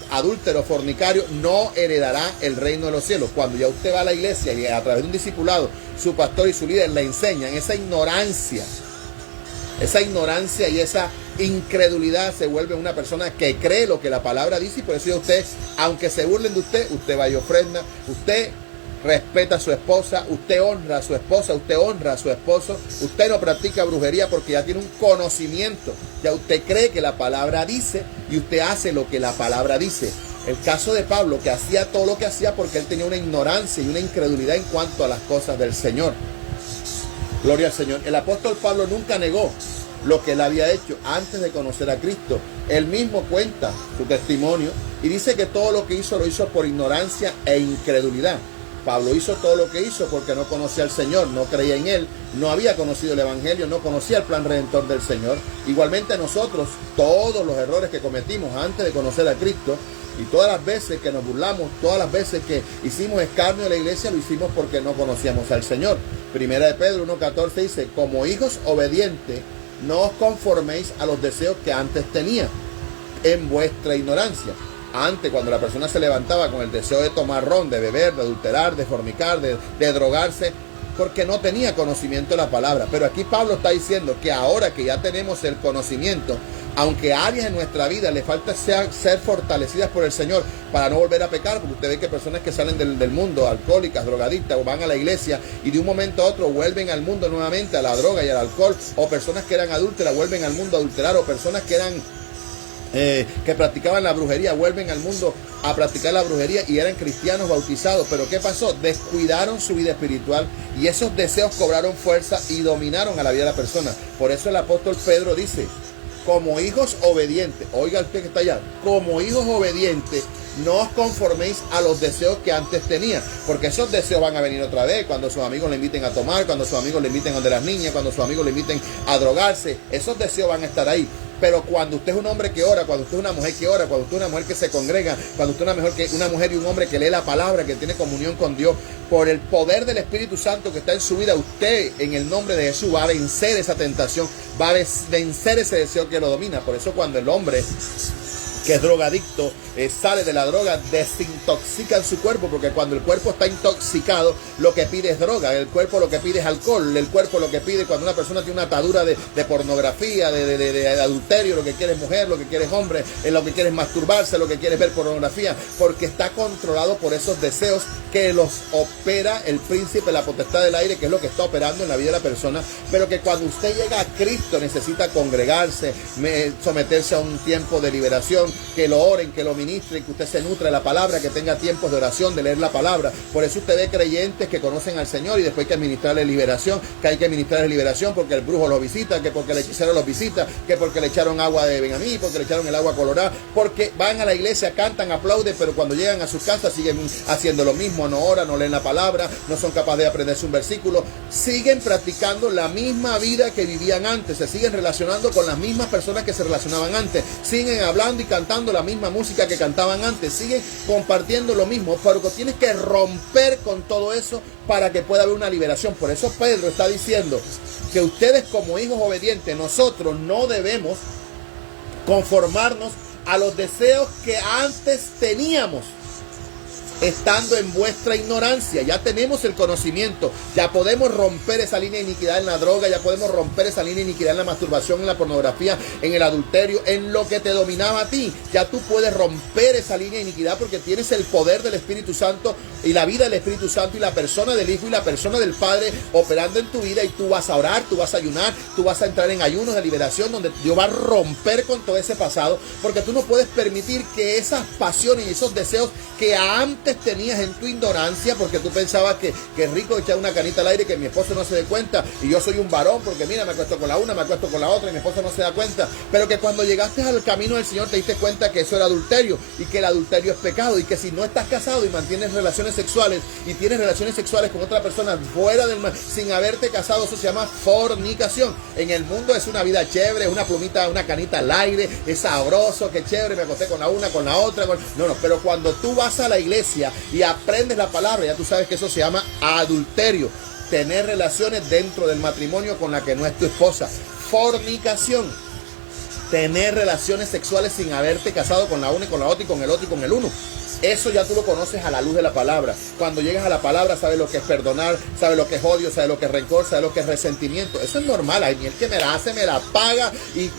adúltero, fornicario, no heredará el reino de los cielos. Cuando ya usted va a la iglesia y a través de un discipulado, su pastor y su líder le enseñan esa ignorancia y esa incredulidad, se vuelve una persona que cree lo que la palabra dice. Y por eso usted, aunque se burlen de usted, usted va y ofrenda, usted respeta a su esposa, usted honra a su esposa, usted honra a su esposo, usted no practica brujería porque ya tiene un conocimiento, ya usted cree que la palabra dice y usted hace lo que la palabra dice. El caso de Pablo, que hacía todo lo que hacía porque él tenía una ignorancia y una incredulidad en cuanto a las cosas del Señor. Gloria al Señor. El apóstol Pablo nunca negó lo que él había hecho antes de conocer a Cristo. Él mismo cuenta su testimonio y dice que todo lo que hizo lo hizo por ignorancia e incredulidad. Pablo hizo todo lo que hizo porque no conocía al Señor, no creía en Él, no había conocido el Evangelio, no conocía el plan redentor del Señor. Igualmente nosotros, todos los errores que cometimos antes de conocer a Cristo y todas las veces que nos burlamos, todas las veces que hicimos escarnio de la iglesia, lo hicimos porque no conocíamos al Señor. Primera de Pedro 1:14 dice, como hijos obedientes, no os conforméis a los deseos que antes tenía en vuestra ignorancia. Antes, cuando la persona se levantaba con el deseo de tomar ron, de beber, de adulterar, de fornicar, de drogarse, porque no tenía conocimiento de la palabra. Pero aquí Pablo está diciendo que ahora que ya tenemos el conocimiento, aunque áreas en nuestra vida le falta ser fortalecidas por el Señor para no volver a pecar, porque usted ve que personas que salen del mundo, alcohólicas, drogadictas, o van a la iglesia y de un momento a otro vuelven al mundo nuevamente, a la droga y al alcohol, o personas que eran adúlteras vuelven al mundo a adulterar, o personas que eran que practicaban la brujería, vuelven al mundo a practicar la brujería y eran cristianos bautizados. Pero ¿qué pasó? Descuidaron su vida espiritual y esos deseos cobraron fuerza y dominaron a la vida de la persona. Por eso el apóstol Pedro dice, como hijos obedientes, oiga usted que está allá, como hijos obedientes, no os conforméis a los deseos que antes tenía, porque esos deseos van a venir otra vez, cuando sus amigos le inviten a tomar, cuando sus amigos le inviten a donde las niñas, cuando sus amigos le inviten a drogarse, esos deseos van a estar ahí. Pero cuando usted es un hombre que ora, cuando usted es una mujer que ora, cuando usted es una mujer que se congrega, cuando usted es una mujer y un hombre que lee la palabra, que tiene comunión con Dios, por el poder del Espíritu Santo que está en su vida, usted en el nombre de Jesús va a vencer esa tentación, va a vencer ese deseo que lo domina. Por eso cuando el hombre que es drogadicto sale de la droga, desintoxican su cuerpo, porque cuando el cuerpo está intoxicado, lo que pide es droga, el cuerpo lo que pide es alcohol, el cuerpo lo que pide, cuando una persona tiene una atadura de pornografía, de adulterio, lo que quiere es mujer, lo que quiere es hombre, lo que quiere es masturbarse, lo que quiere es ver pornografía, porque está controlado por esos deseos que los opera el príncipe, la potestad del aire, que es lo que está operando en la vida de la persona. Pero que cuando usted llega a Cristo necesita congregarse, someterse a un tiempo de liberación, liberación, que lo oren, que lo ministren, que usted se nutra de la palabra, que tenga tiempos de oración, de leer la palabra. Por eso usted ve creyentes que conocen al Señor y después hay que administrarle liberación, que hay que administrarle liberación porque el brujo los visita, que porque el hechicero los visita, que porque le echaron agua de Benjamín, porque le echaron el agua colorada, porque van a la iglesia, cantan, aplauden, pero cuando llegan a sus casas siguen haciendo lo mismo, no oran, no leen la palabra, no son capaces de aprenderse un versículo, siguen practicando la misma vida que vivían antes, se siguen relacionando con las mismas personas que se relacionaban antes, siguen hablando y cantando la misma música que cantaban antes, siguen compartiendo lo mismo, pero tienes que romper con todo eso para que pueda haber una liberación. Por eso Pedro está diciendo que ustedes como hijos obedientes, nosotros no debemos conformarnos a los deseos que antes teníamos. Estando en vuestra ignorancia, ya tenemos el conocimiento, ya podemos romper esa línea de iniquidad en la droga, ya podemos romper esa línea de iniquidad en la masturbación, en la pornografía, en el adulterio, en lo que te dominaba a ti. Ya tú puedes romper esa línea de iniquidad porque tienes el poder del Espíritu Santo y la vida del Espíritu Santo y la persona del Hijo y la persona del Padre operando en tu vida, y tú vas a orar, tú vas a ayunar, tú vas a entrar en ayunos de liberación donde Dios va a romper con todo ese pasado, porque tú no puedes permitir que esas pasiones y esos deseos que antes tenías en tu ignorancia, porque tú pensabas que es rico echar una canita al aire, que mi esposo no se dé cuenta, y yo soy un varón, porque mira, me acuesto con la una, me acuesto con la otra, y mi esposo no se da cuenta, pero que cuando llegaste al camino del Señor te diste cuenta que eso era adulterio, y que el adulterio es pecado, y que si no estás casado y mantienes relaciones sexuales, y tienes relaciones sexuales con otra persona fuera del mar, sin haberte casado, eso se llama fornicación. En el mundo es una vida chévere, una plumita, una canita al aire, es sabroso, que chévere, me acosté con la una, con la otra, no, pero cuando tú vas a la iglesia y aprendes la palabra, ya tú sabes que eso se llama adulterio, tener relaciones dentro del matrimonio con la que no es tu esposa. Fornicación, tener relaciones sexuales sin haberte casado con la una y con la otra y con el otro y con el uno. Eso ya tú lo conoces a la luz de la palabra. Cuando llegas a la palabra, sabes lo que es perdonar, sabes lo que es odio, sabes lo que es rencor, sabes lo que es resentimiento. Eso es normal. Hay el que me la hace, me la paga, y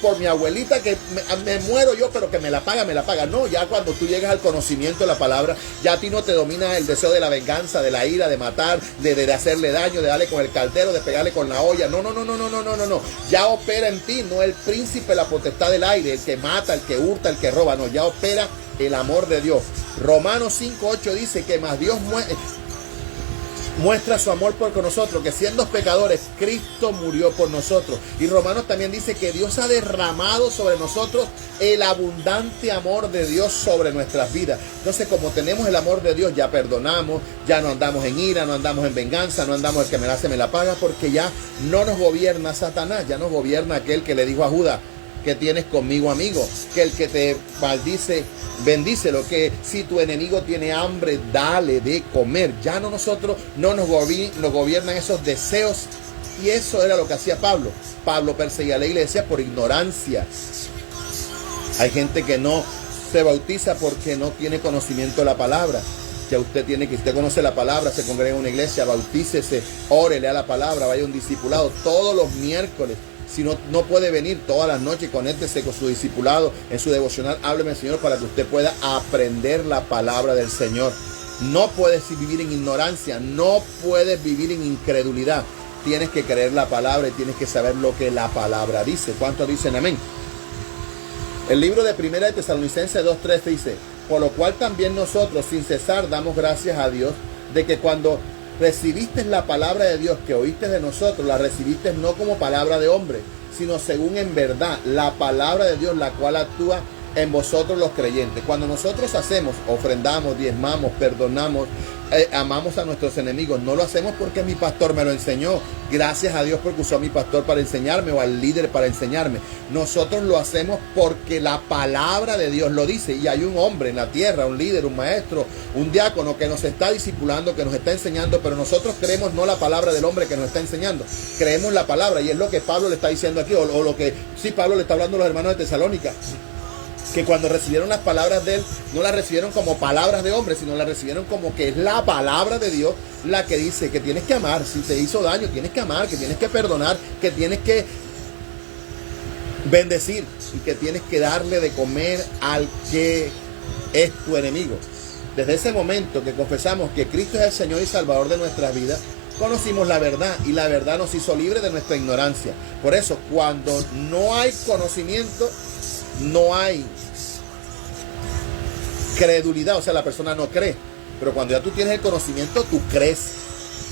por mi abuelita que me muero yo, pero que me la paga, me la paga. No, ya cuando tú llegas al conocimiento de la palabra, ya a ti no te domina el deseo de la venganza, de la ira, de matar, de hacerle daño, de darle con el caldero, de pegarle con la olla. No. Ya opera en ti, no el príncipe, la potestad del aire, el que mata, el que hurta, el que roba. No, ya opera el amor de Dios. Romanos 5:8 dice que más Dios muestra su amor por nosotros, que siendo pecadores, Cristo murió por nosotros. Y Romanos también dice que Dios ha derramado sobre nosotros el abundante amor de Dios sobre nuestras vidas. Entonces, como tenemos el amor de Dios, ya perdonamos, ya no andamos en ira, no andamos en venganza, no andamos el que me la hace, me la paga, porque ya no nos gobierna Satanás, ya nos gobierna aquel que le dijo a Judas: que tienes conmigo, amigo, que el que te maldice, bendícelo, que si tu enemigo tiene hambre, dale de comer. Ya no nosotros, no nos gobiernan esos deseos. Y eso era lo que hacía Pablo. Pablo perseguía a la iglesia por ignorancia. Hay gente que no se bautiza porque no tiene conocimiento de la palabra. Ya usted conoce la palabra, se congrega en una iglesia, bautícese, ore, lea la palabra, vaya a un discipulado todos los miércoles. Si no puede venir todas las noches, conéctese con su discipulado en su devocional. Hábleme, Señor, para que usted pueda aprender la palabra del Señor. No puedes vivir en ignorancia, no puedes vivir en incredulidad. Tienes que creer la palabra y tienes que saber lo que la palabra dice. ¿Cuántos dicen amén? El libro de Primera de Tesalonicenses 2:3 dice: por lo cual también nosotros sin cesar damos gracias a Dios de que cuando recibiste la palabra de Dios que oíste de nosotros, la recibiste no como palabra de hombre, sino según en verdad la palabra de Dios, la cual actúa en vosotros los creyentes. Cuando nosotros hacemos, ofrendamos, diezmamos, perdonamos, amamos a nuestros enemigos, no lo hacemos porque mi pastor me lo enseñó. Gracias a Dios porque usó a mi pastor para enseñarme, o al líder para enseñarme. Nosotros lo hacemos porque la palabra de Dios lo dice, y hay un hombre en la tierra, un líder, un maestro, un diácono que nos está discipulando, que nos está enseñando, pero nosotros creemos no la palabra del hombre que nos está enseñando, creemos la palabra, y es lo que Pablo le está diciendo aquí, o lo que sí Pablo le está hablando a los hermanos de Tesalónica, que cuando recibieron las palabras de él, no las recibieron como palabras de hombre, sino las recibieron como que es la palabra de Dios la que dice que tienes que amar. Si te hizo daño, tienes que amar, que tienes que perdonar, que tienes que bendecir y que tienes que darle de comer al que es tu enemigo. Desde ese momento que confesamos que Cristo es el Señor y Salvador de nuestras vidas, conocimos la verdad, y la verdad nos hizo libres de nuestra ignorancia. Por eso, cuando no hay conocimiento, no hay credulidad, o sea, la persona no cree. Pero cuando ya tú tienes el conocimiento, tú crees.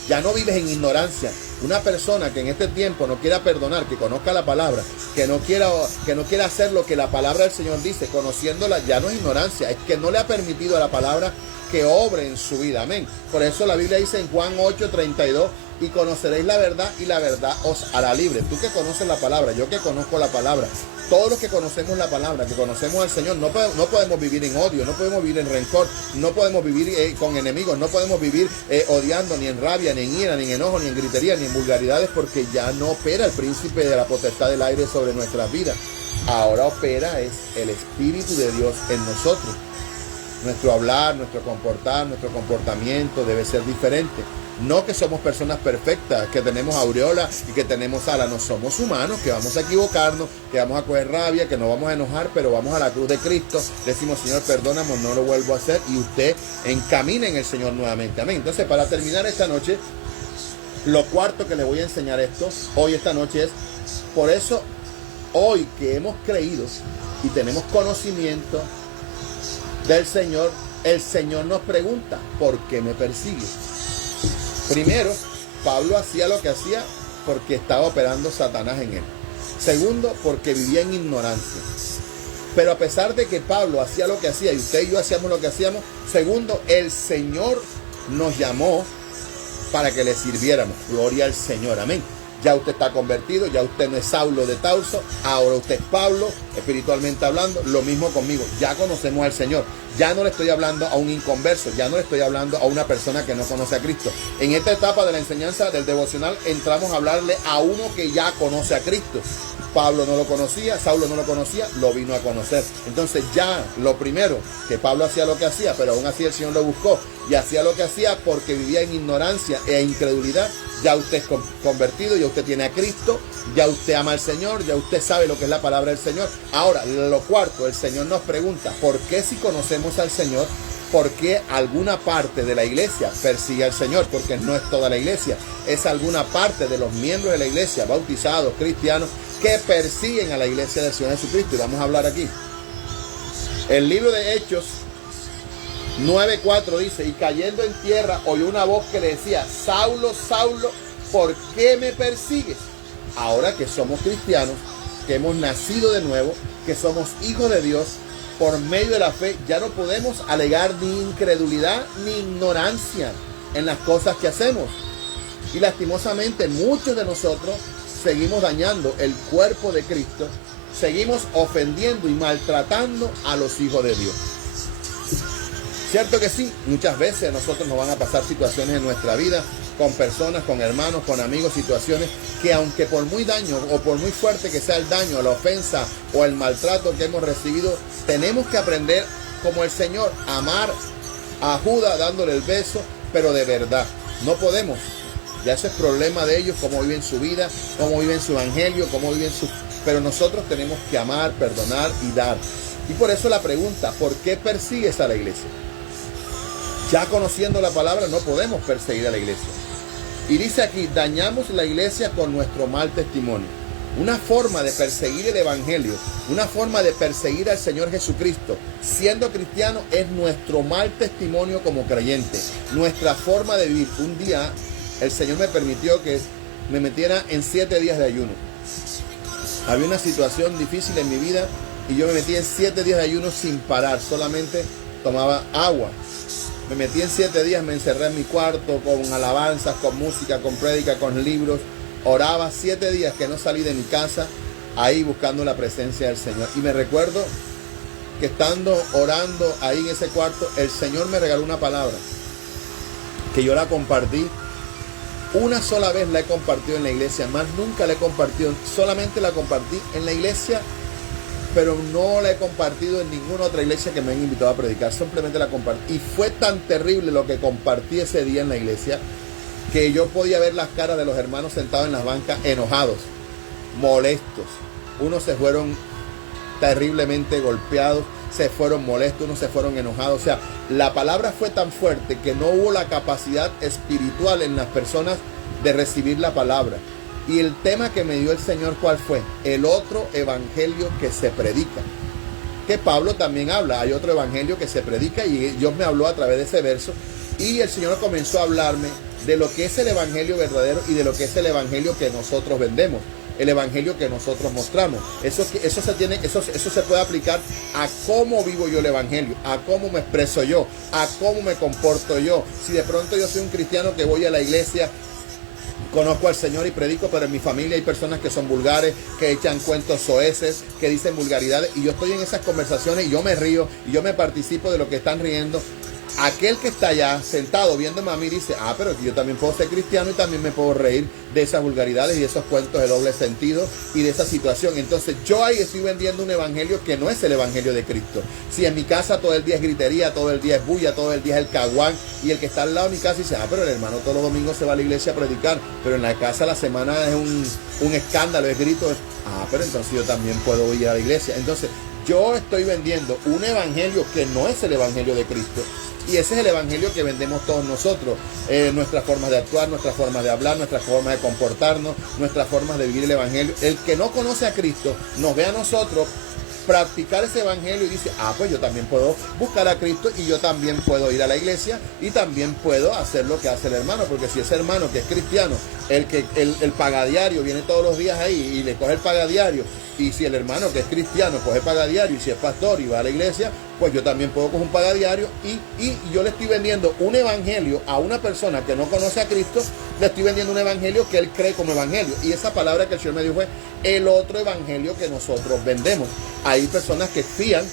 Ya no vives en ignorancia. Una persona que en este tiempo no quiera perdonar, que conozca la palabra, que no quiera hacer lo que la palabra del Señor dice, conociéndola, ya no es ignorancia, es que no le ha permitido a la palabra que obre en su vida. Amén. Por eso la Biblia dice en Juan 8:32, y conoceréis la verdad y la verdad os hará libre. Tú que conoces la palabra, yo que conozco la palabra, todos los que conocemos la palabra, que conocemos al Señor, no podemos vivir en odio, no podemos vivir en rencor, no podemos vivir con enemigos, no podemos vivir odiando, ni en rabia, ni en ira, ni en enojo, ni en gritería, ni en vulgaridades, porque ya no opera el príncipe de la potestad del aire sobre nuestras vidas. Ahora opera es el Espíritu de Dios en nosotros. Nuestro hablar, nuestro comportar, nuestro comportamiento debe ser diferente. No que somos personas perfectas, que tenemos aureola y que tenemos alas. No, somos humanos, que vamos a equivocarnos, que vamos a coger rabia, que nos vamos a enojar, pero vamos a la cruz de Cristo. Decimos, Señor, perdóname, no lo vuelvo a hacer, y usted encamina en el Señor nuevamente. Amén. Entonces, para terminar esta noche, lo cuarto que les voy a enseñar esta noche es, por eso, hoy que hemos creído y tenemos conocimiento del Señor, el Señor nos pregunta, ¿por qué me persigues? Primero, Pablo hacía lo que hacía porque estaba operando Satanás en él. Segundo, porque vivía en ignorancia. Pero a pesar de que Pablo hacía lo que hacía y usted y yo hacíamos lo que hacíamos, segundo, el Señor nos llamó para que le sirviéramos. Gloria al Señor, amén. Ya usted está convertido, ya usted no es Saulo de Tarso, ahora usted es Pablo, espiritualmente hablando. Lo mismo conmigo, ya conocemos al Señor. Ya no le estoy hablando a un inconverso, ya no le estoy hablando a una persona que no conoce a Cristo. En esta etapa de la enseñanza del devocional entramos a hablarle a uno que ya conoce a Cristo. Pablo no lo conocía, Saulo no lo conocía, lo vino a conocer. Entonces ya lo primero, que Pablo hacía lo que hacía, pero aún así el Señor lo buscó y hacía lo que hacía porque vivía en ignorancia e incredulidad. Ya usted es convertido, ya usted tiene a Cristo, ya usted ama al Señor, ya usted sabe lo que es la palabra del Señor. Ahora, lo cuarto, el Señor nos pregunta, ¿por qué si conocemos al Señor, por qué alguna parte de la iglesia persigue al Señor? Porque no es toda la iglesia, es alguna parte de los miembros de la iglesia, bautizados, cristianos, que persiguen a la iglesia del Señor Jesucristo. Y vamos a hablar aquí. El libro de Hechos 9:4 dice, y cayendo en tierra oyó una voz que le decía, Saulo, Saulo, ¿por qué me persigues? Ahora que somos cristianos, que hemos nacido de nuevo, que somos hijos de Dios, por medio de la fe, ya no podemos alegar ni incredulidad ni ignorancia en las cosas que hacemos. Y lastimosamente muchos de nosotros seguimos dañando el cuerpo de Cristo, seguimos ofendiendo y maltratando a los hijos de Dios. Cierto que sí, muchas veces a nosotros nos van a pasar situaciones en nuestra vida, con personas, con hermanos, con amigos, situaciones que aunque por muy daño o por muy fuerte que sea el daño, la ofensa o el maltrato que hemos recibido, tenemos que aprender como el Señor, a amar a Judas dándole el beso, pero de verdad. No podemos. Ya ese es problema de ellos, cómo viven su vida, cómo viven su evangelio, cómo viven su... Pero nosotros tenemos que amar, perdonar y dar. Y por eso la pregunta, ¿por qué persigues a la iglesia? Ya conociendo la palabra no podemos perseguir a la iglesia. Y dice aquí, dañamos la iglesia con nuestro mal testimonio. Una forma de perseguir el evangelio, una forma de perseguir al Señor Jesucristo, siendo cristiano, es nuestro mal testimonio como creyente, nuestra forma de vivir. Un día el Señor me permitió que me metiera en 7 días de ayuno. Había una situación difícil en mi vida y yo me metí en 7 días de ayuno sin parar, solamente tomaba agua. Me metí en 7 días, me encerré en mi cuarto con alabanzas, con música, con prédica, con libros. Oraba 7 días que no salí de mi casa, ahí buscando la presencia del Señor. Y me recuerdo que estando orando ahí en ese cuarto, el Señor me regaló una palabra que yo la compartí. Una sola vez la he compartido en la iglesia, más nunca la he compartido, solamente la compartí en la iglesia, pero no la he compartido en ninguna otra iglesia que me han invitado a predicar, simplemente la compartí. Y fue tan terrible lo que compartí ese día en la iglesia, que yo podía ver las caras de los hermanos sentados en las bancas, enojados, molestos. Unos se fueron terriblemente golpeados, se fueron molestos, unos se fueron enojados. O sea, la palabra fue tan fuerte que no hubo la capacidad espiritual en las personas de recibir la palabra. Y el tema que me dio el Señor, ¿cuál fue? El otro evangelio que se predica. que Pablo también habla. Hay otro evangelio que se predica y Dios me habló a través de ese verso y el Señor comenzó a hablarme de lo que es el evangelio verdadero y de lo que es el evangelio que nosotros vendemos, el evangelio que nosotros mostramos. Eso se puede aplicar a cómo vivo yo el evangelio, a cómo me expreso yo, a cómo me comporto yo. Si de pronto yo soy un cristiano que voy a la iglesia, conozco al Señor y predico, pero en mi familia hay personas que son vulgares, que echan cuentos soeces, que dicen vulgaridades, y yo estoy en esas conversaciones y yo me río y yo me participo de lo que están riendo. Aquel que está allá sentado viéndome a mí dice, pero yo también puedo ser cristiano y también me puedo reír de esas vulgaridades y de esos cuentos de doble sentido y de esa situación. Entonces yo ahí estoy vendiendo un evangelio que no es el evangelio de Cristo. Si en mi casa todo el día es gritería, todo el día es bulla, todo el día es el caguán, y el que está al lado de mi casa dice, pero el hermano todos los domingos se va a la iglesia a predicar, pero en la casa la semana es un escándalo, es grito, pero entonces yo también puedo ir a la iglesia. Entonces yo estoy vendiendo un evangelio que no es el evangelio de Cristo. Y ese es el evangelio que vendemos todos nosotros. Nuestras formas de actuar, nuestras formas de hablar, nuestras formas de comportarnos, nuestras formas de vivir el evangelio. El que no conoce a Cristo nos ve a nosotros practicar ese evangelio y dice, pues yo también puedo buscar a Cristo y yo también puedo ir a la iglesia y también puedo hacer lo que hace el hermano, porque si ese hermano que es cristiano, el pagadiario viene todos los días ahí y le coge el pagadiario, y si el hermano que es cristiano coge pagadiario y si es pastor y va a la iglesia, pues yo también puedo coger un pagadiario y yo le estoy vendiendo un evangelio a una persona que no conoce a Cristo, le estoy vendiendo un evangelio que él cree como evangelio. Y esa palabra que el Señor me dijo fue el otro evangelio que nosotros vendemos. Hay personas que fían,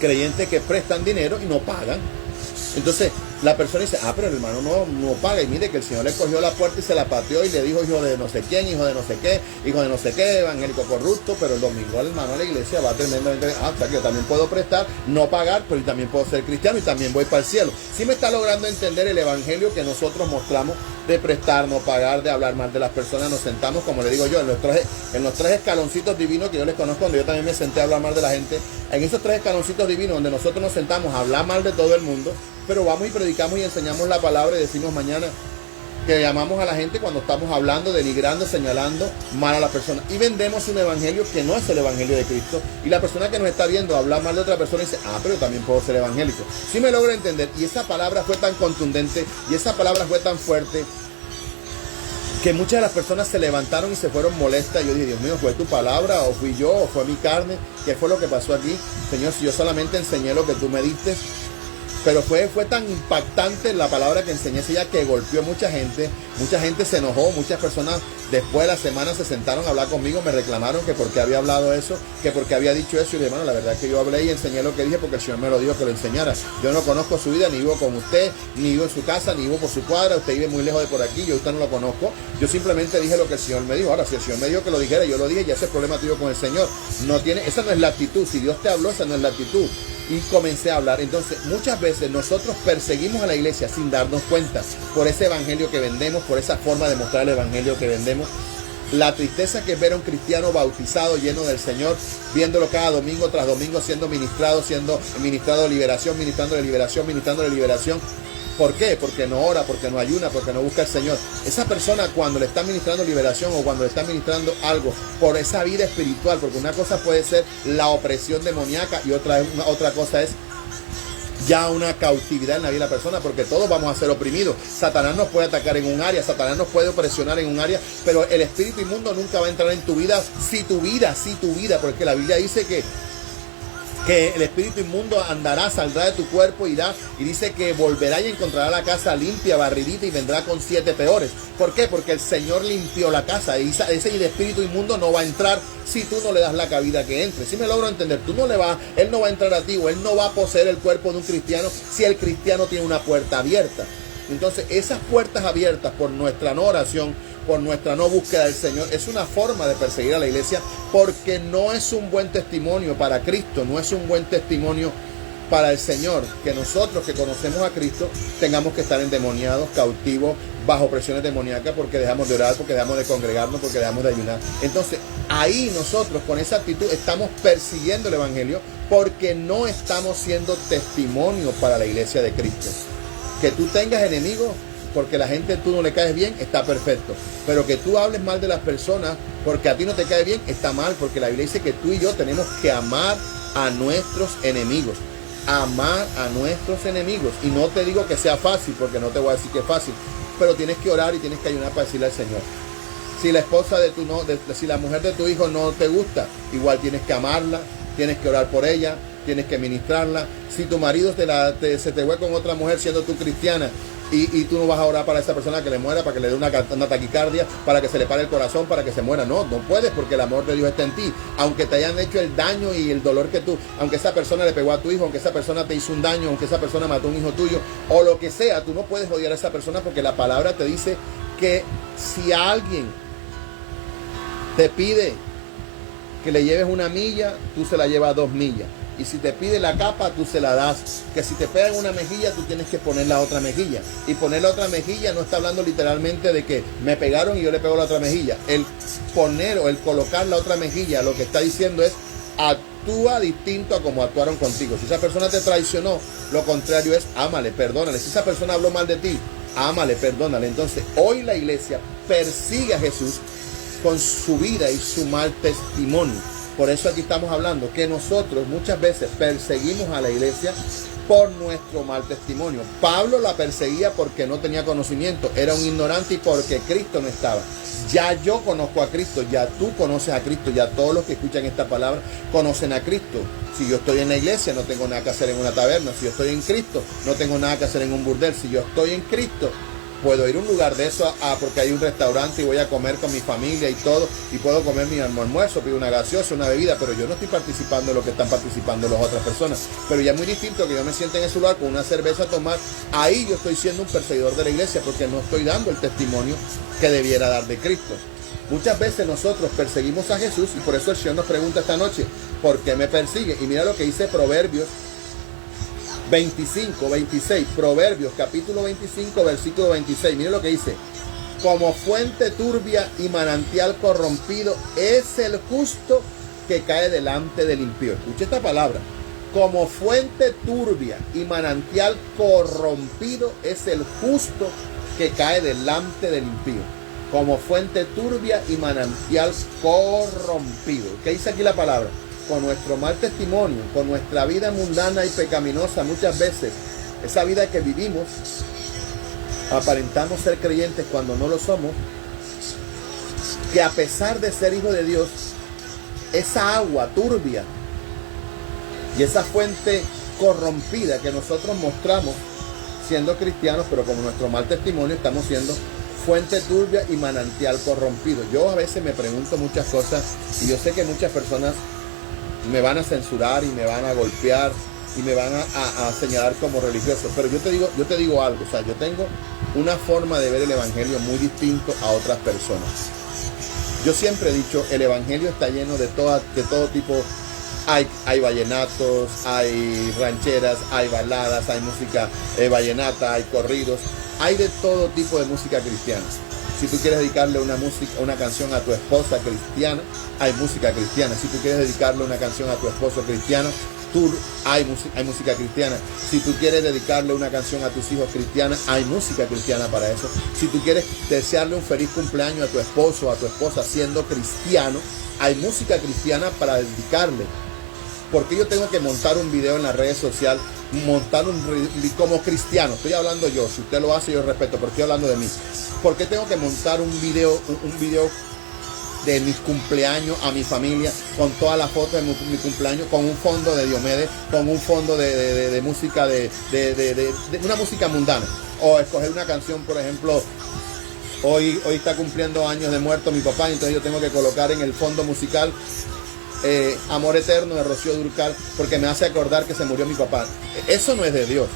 creyentes que prestan dinero y no pagan. Entonces la persona dice, pero el hermano no paga, y mire que el Señor le cogió la puerta y se la pateó y le dijo hijo de no sé quién, hijo de no sé qué, hijo de no sé qué, evangélico corrupto, pero el domingo el hermano a la iglesia va tremendamente, o sea que yo también puedo prestar, no pagar, pero yo también puedo ser cristiano y también voy para el cielo. Sí me está logrando entender el evangelio que nosotros mostramos de prestar, no pagar, de hablar mal de las personas. Nos sentamos, como le digo yo, en los tres escaloncitos divinos que yo les conozco, donde yo también me senté a hablar mal de la gente, en esos tres escaloncitos divinos donde nosotros nos sentamos a hablar mal de todo el mundo, pero vamos y predicamos y enseñamos la palabra y decimos mañana que llamamos a la gente cuando estamos hablando, denigrando, señalando mal a la persona, y vendemos un evangelio que no es el evangelio de Cristo, y la persona que nos está viendo habla mal de otra persona y dice, pero yo también puedo ser evangélico. Sí me logra entender, y esa palabra fue tan contundente y esa palabra fue tan fuerte que muchas de las personas se levantaron y se fueron molestas. Y yo dije, Dios mío, ¿fue tu palabra o fui yo o fue mi carne? ¿Qué fue lo que pasó aquí? Señor, si yo solamente enseñé lo que tú me diste. Pero fue tan impactante la palabra que enseñé ese día que golpeó mucha gente se enojó, muchas personas después de la semana se sentaron a hablar conmigo, me reclamaron que por qué había hablado eso, que por qué había dicho eso, y le dije, hermano, la verdad es que yo hablé y enseñé lo que dije porque el Señor me lo dijo que lo enseñara. Yo no conozco su vida, ni vivo con usted, ni vivo en su casa, ni vivo por su cuadra, usted vive muy lejos de por aquí, yo usted no lo conozco, yo simplemente dije lo que el Señor me dijo. Ahora, si el Señor me dijo que lo dijera, yo lo dije, y ese es el problema tuyo con el Señor. Esa no es la actitud, si Dios te habló, esa no es la actitud. Y comencé a hablar. Entonces muchas veces nosotros perseguimos a la iglesia sin darnos cuenta por ese evangelio que vendemos, por esa forma de mostrar el evangelio que vendemos. La tristeza que es ver a un cristiano bautizado, lleno del Señor, viéndolo cada domingo tras domingo siendo ministrado de liberación, ministrando de liberación. ¿Por qué? Porque no ora, porque no ayuna, porque no busca al Señor. Esa persona, cuando le está ministrando liberación o cuando le está ministrando algo por esa vida espiritual, porque una cosa puede ser la opresión demoníaca y otra cosa es ya una cautividad en la vida de la persona, porque todos vamos a ser oprimidos. Satanás nos puede atacar en un área, Satanás nos puede presionar en un área, pero el espíritu inmundo nunca va a entrar en tu vida, si tu vida, porque la Biblia dice que el espíritu inmundo andará, saldrá de tu cuerpo, irá, y dice que volverá y encontrará la casa limpia, barridita, y vendrá con 7 peores. ¿Por qué? Porque el Señor limpió la casa, y ese espíritu inmundo no va a entrar si tú no le das la cabida que entre. Si me logro entender, él no va a entrar a ti, o él no va a poseer el cuerpo de un cristiano si el cristiano tiene una puerta abierta. Entonces, esas puertas abiertas por nuestra no oración, por nuestra no búsqueda del Señor, es una forma de perseguir a la iglesia, porque no es un buen testimonio para Cristo, no es un buen testimonio para el Señor, que nosotros que conocemos a Cristo tengamos que estar endemoniados, cautivos, bajo presiones demoníacas, porque dejamos de orar, porque dejamos de congregarnos, porque dejamos de ayunar. Entonces, ahí nosotros con esa actitud estamos persiguiendo el evangelio, porque no estamos siendo testimonio para la iglesia de Cristo. Que tú tengas enemigos porque la gente tú no le caes bien, está perfecto. Pero que tú hables mal de las personas porque a ti no te cae bien, está mal, porque la Biblia dice que tú y yo tenemos que amar a nuestros enemigos. Amar a nuestros enemigos. Y no te digo que sea fácil, porque no te voy a decir que es fácil, pero tienes que orar y tienes que ayunar para decirle al Señor. Si la esposa de tu si la mujer de tu hijo no te gusta, igual tienes que amarla, tienes que orar por ella, tienes que ministrarla. Si tu marido se te fue con otra mujer siendo tú cristiana y tú no vas a orar para esa persona que le muera, para que le dé una taquicardia, para que se le pare el corazón, para que se muera. No puedes, porque el amor de Dios está en ti. Aunque te hayan hecho el daño y el dolor que tú, aunque esa persona le pegó a tu hijo, aunque esa persona te hizo un daño, aunque esa persona mató a un hijo tuyo, o lo que sea, tú no puedes odiar a esa persona, porque la palabra te dice que si alguien te pide que le lleves 1 milla, tú se la llevas 2 millas. Y si te pide la capa, tú se la das. Que si te pegan una mejilla, tú tienes que poner la otra mejilla. Y poner la otra mejilla no está hablando literalmente de que me pegaron y yo le pego la otra mejilla. El poner o el colocar la otra mejilla, lo que está diciendo es: actúa distinto a como actuaron contigo. Si esa persona te traicionó, lo contrario es: ámale, perdónale. Si esa persona habló mal de ti, ámale, perdónale. Entonces, hoy la iglesia persigue a Jesús con su vida y su mal testimonio. Por eso aquí estamos hablando que nosotros muchas veces perseguimos a la iglesia por nuestro mal testimonio. Pablo la perseguía porque no tenía conocimiento, era un ignorante y porque Cristo no estaba. Ya yo conozco a Cristo, ya tú conoces a Cristo, ya todos los que escuchan esta palabra conocen a Cristo. Si yo estoy en la iglesia, no tengo nada que hacer en una taberna. Si yo estoy en Cristo, no tengo nada que hacer en un burdel. Si yo estoy en Cristo, puedo ir a un lugar de eso porque hay un restaurante y voy a comer con mi familia y todo, y puedo comer mi almuerzo, pido una gaseosa, una bebida, pero yo no estoy participando de lo que están participando las otras personas. Pero ya es muy distinto que yo me siente en ese lugar con una cerveza a tomar. Ahí yo estoy siendo un perseguidor de la iglesia, porque no estoy dando el testimonio que debiera dar de Cristo. Muchas veces nosotros perseguimos a Jesús, y por eso el Señor nos pregunta esta noche: ¿por qué me persigue? Y mira lo que dice Proverbios 25, 26, Proverbios capítulo 25, versículo 26. Mire lo que dice: como fuente turbia y manantial corrompido es el justo que cae delante del impío. Escuche esta palabra: como fuente turbia y manantial corrompido es el justo que cae delante del impío. Como fuente turbia y manantial corrompido. ¿Qué dice aquí la palabra? Con nuestro mal testimonio, con nuestra vida mundana y pecaminosa, muchas veces, esa vida que vivimos, aparentamos ser creyentes cuando no lo somos, que a pesar de ser hijo de Dios, esa agua turbia y esa fuente corrompida que nosotros mostramos siendo cristianos, pero con nuestro mal testimonio estamos siendo fuente turbia y manantial corrompido. Yo a veces me pregunto muchas cosas, y yo sé que muchas personas me van a censurar y me van a golpear y me van a señalar como religioso, pero yo te digo algo. O sea, yo tengo una forma de ver el evangelio muy distinto a otras personas. Yo siempre he dicho, el evangelio está lleno de todo tipo. Hay vallenatos, hay rancheras, hay baladas, hay música vallenata, hay corridos, hay de todo tipo de música cristiana. Si tú quieres dedicarle una canción a tu esposa cristiana, hay música cristiana. Si tú quieres dedicarle una canción a tu esposo cristiano, hay música cristiana. Si tú quieres dedicarle una canción a tus hijos cristianos, hay música cristiana para eso. Si tú quieres desearle un feliz cumpleaños a tu esposo o a tu esposa siendo cristiano, hay música cristiana para dedicarle. ¿Por qué yo tengo que montar un video en las redes sociales? Como cristiano, estoy hablando yo. Si usted lo hace, yo respeto, pero estoy hablando de mí. ¿Por qué tengo que montar un video de mis cumpleaños a mi familia, con todas las fotos de mi cumpleaños, con un fondo de Diomedes, con un fondo de música, de una música mundana? O escoger una canción, por ejemplo, hoy está cumpliendo años de muerto mi papá, entonces yo tengo que colocar en el fondo musical Amor Eterno de Rocío Dúrcal, porque me hace acordar que se murió mi papá. Eso no es de Dios.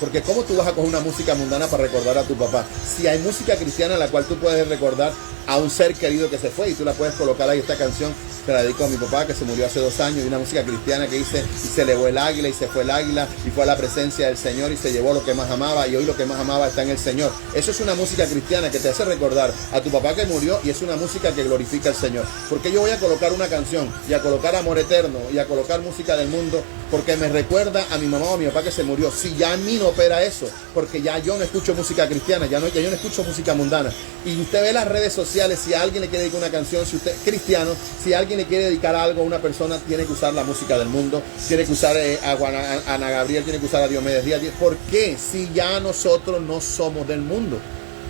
Porque ¿cómo tú vas a coger una música mundana para recordar a tu papá? Si hay música cristiana en la cual tú puedes recordar a un ser querido que se fue, y tú la puedes colocar ahí. Esta canción se la dedico a mi papá, que se murió hace 2 años, y una música cristiana que dice: y se elevó el águila, y se fue el águila, y fue a la presencia del Señor, y se llevó lo que más amaba, y hoy lo que más amaba está en el Señor. Eso es una música cristiana que te hace recordar a tu papá que murió, y es una música que glorifica al Señor. ¿Por qué yo voy a colocar una canción y a colocar Amor Eterno y a colocar música del mundo? Porque me recuerda a mi mamá o a mi papá que se murió. Si ya a mí no opera eso, porque ya yo no escucho música cristiana, ya no escucho música mundana. Y usted ve las redes sociales, si alguien le quiere dedicar una canción, si usted es cristiano, si alguien le quiere dedicar algo a una persona, tiene que usar la música del mundo, tiene que usar a Ana Gabriel, tiene que usar a Diomedes Díaz. ¿Por qué? Si ya nosotros no somos del mundo.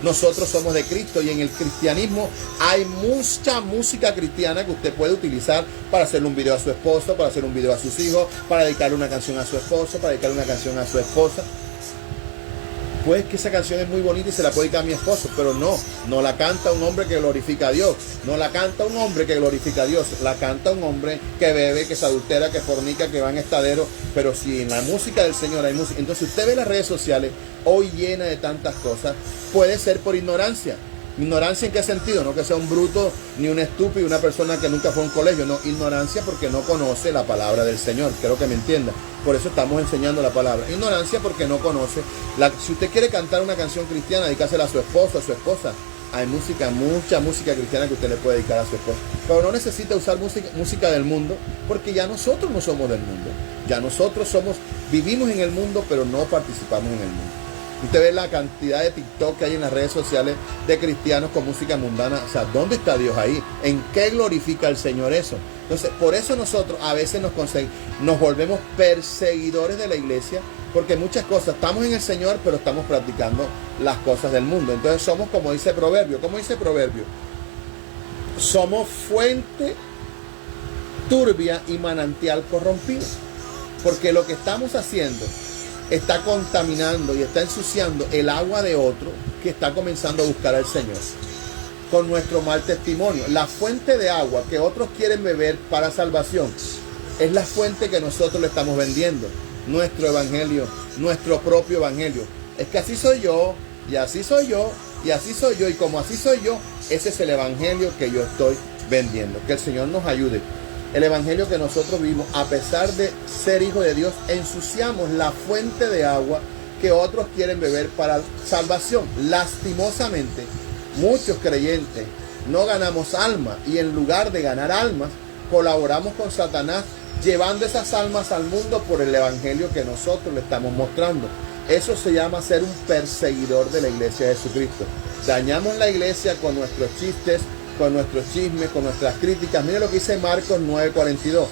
Nosotros somos de Cristo, y en el cristianismo hay mucha música cristiana que usted puede utilizar para hacerle un video a su esposo, para hacer un video a sus hijos, para dedicarle una canción a su esposo, para dedicarle una canción a su esposa. Pues que esa canción es muy bonita y se la puede dedicar a mi esposo, pero no la canta un hombre que glorifica a Dios, no la canta un hombre que glorifica a Dios, la canta un hombre que bebe, que se adultera, que fornica, que va en estadero. Pero si en la música del Señor hay música, entonces usted ve las redes sociales hoy llena de tantas cosas, puede ser por ignorancia. ¿Ignorancia en qué sentido? No que sea un bruto, ni un estúpido, una persona que nunca fue a un colegio. No, ignorancia porque no conoce la palabra del Señor. Creo que me entienda. Por eso estamos enseñando la palabra. Ignorancia porque no conoce. Si usted quiere cantar una canción cristiana, dedícasela a su esposo, a su esposa. Hay música, mucha música cristiana que usted le puede dedicar a su esposa. Pero no necesita usar música del mundo, porque ya nosotros no somos del mundo. Ya nosotros vivimos en el mundo, pero no participamos en el mundo. Usted ve la cantidad de TikTok que hay en las redes sociales de cristianos con música mundana. O sea, ¿dónde está Dios ahí? ¿En qué glorifica el Señor eso? Entonces, por eso nosotros a veces nos volvemos perseguidores de la iglesia, porque muchas cosas, estamos en el Señor, pero estamos practicando las cosas del mundo. Entonces somos, como dice Proverbio. ¿Cómo dice Proverbio? Somos fuente turbia y manantial corrompido. Porque lo que estamos haciendo está contaminando y está ensuciando el agua de otro que está comenzando a buscar al Señor con nuestro mal testimonio. La fuente de agua que otros quieren beber para salvación es la fuente que nosotros le estamos vendiendo. Nuestro evangelio, nuestro propio evangelio. Es que así soy yo, y así soy yo, y así soy yo, y como así soy yo, ese es el evangelio que yo estoy vendiendo. Que el Señor nos ayude. El evangelio que nosotros vivimos, a pesar de ser hijos de Dios, ensuciamos la fuente de agua que otros quieren beber para salvación. Lastimosamente, muchos creyentes no ganamos almas, y en lugar de ganar almas, colaboramos con Satanás, llevando esas almas al mundo por el evangelio que nosotros le estamos mostrando. Eso se llama ser un perseguidor de la iglesia de Jesucristo. Dañamos la iglesia con nuestros chistes, con nuestros chismes, con nuestras críticas. Mire lo que dice Marcos 9:42.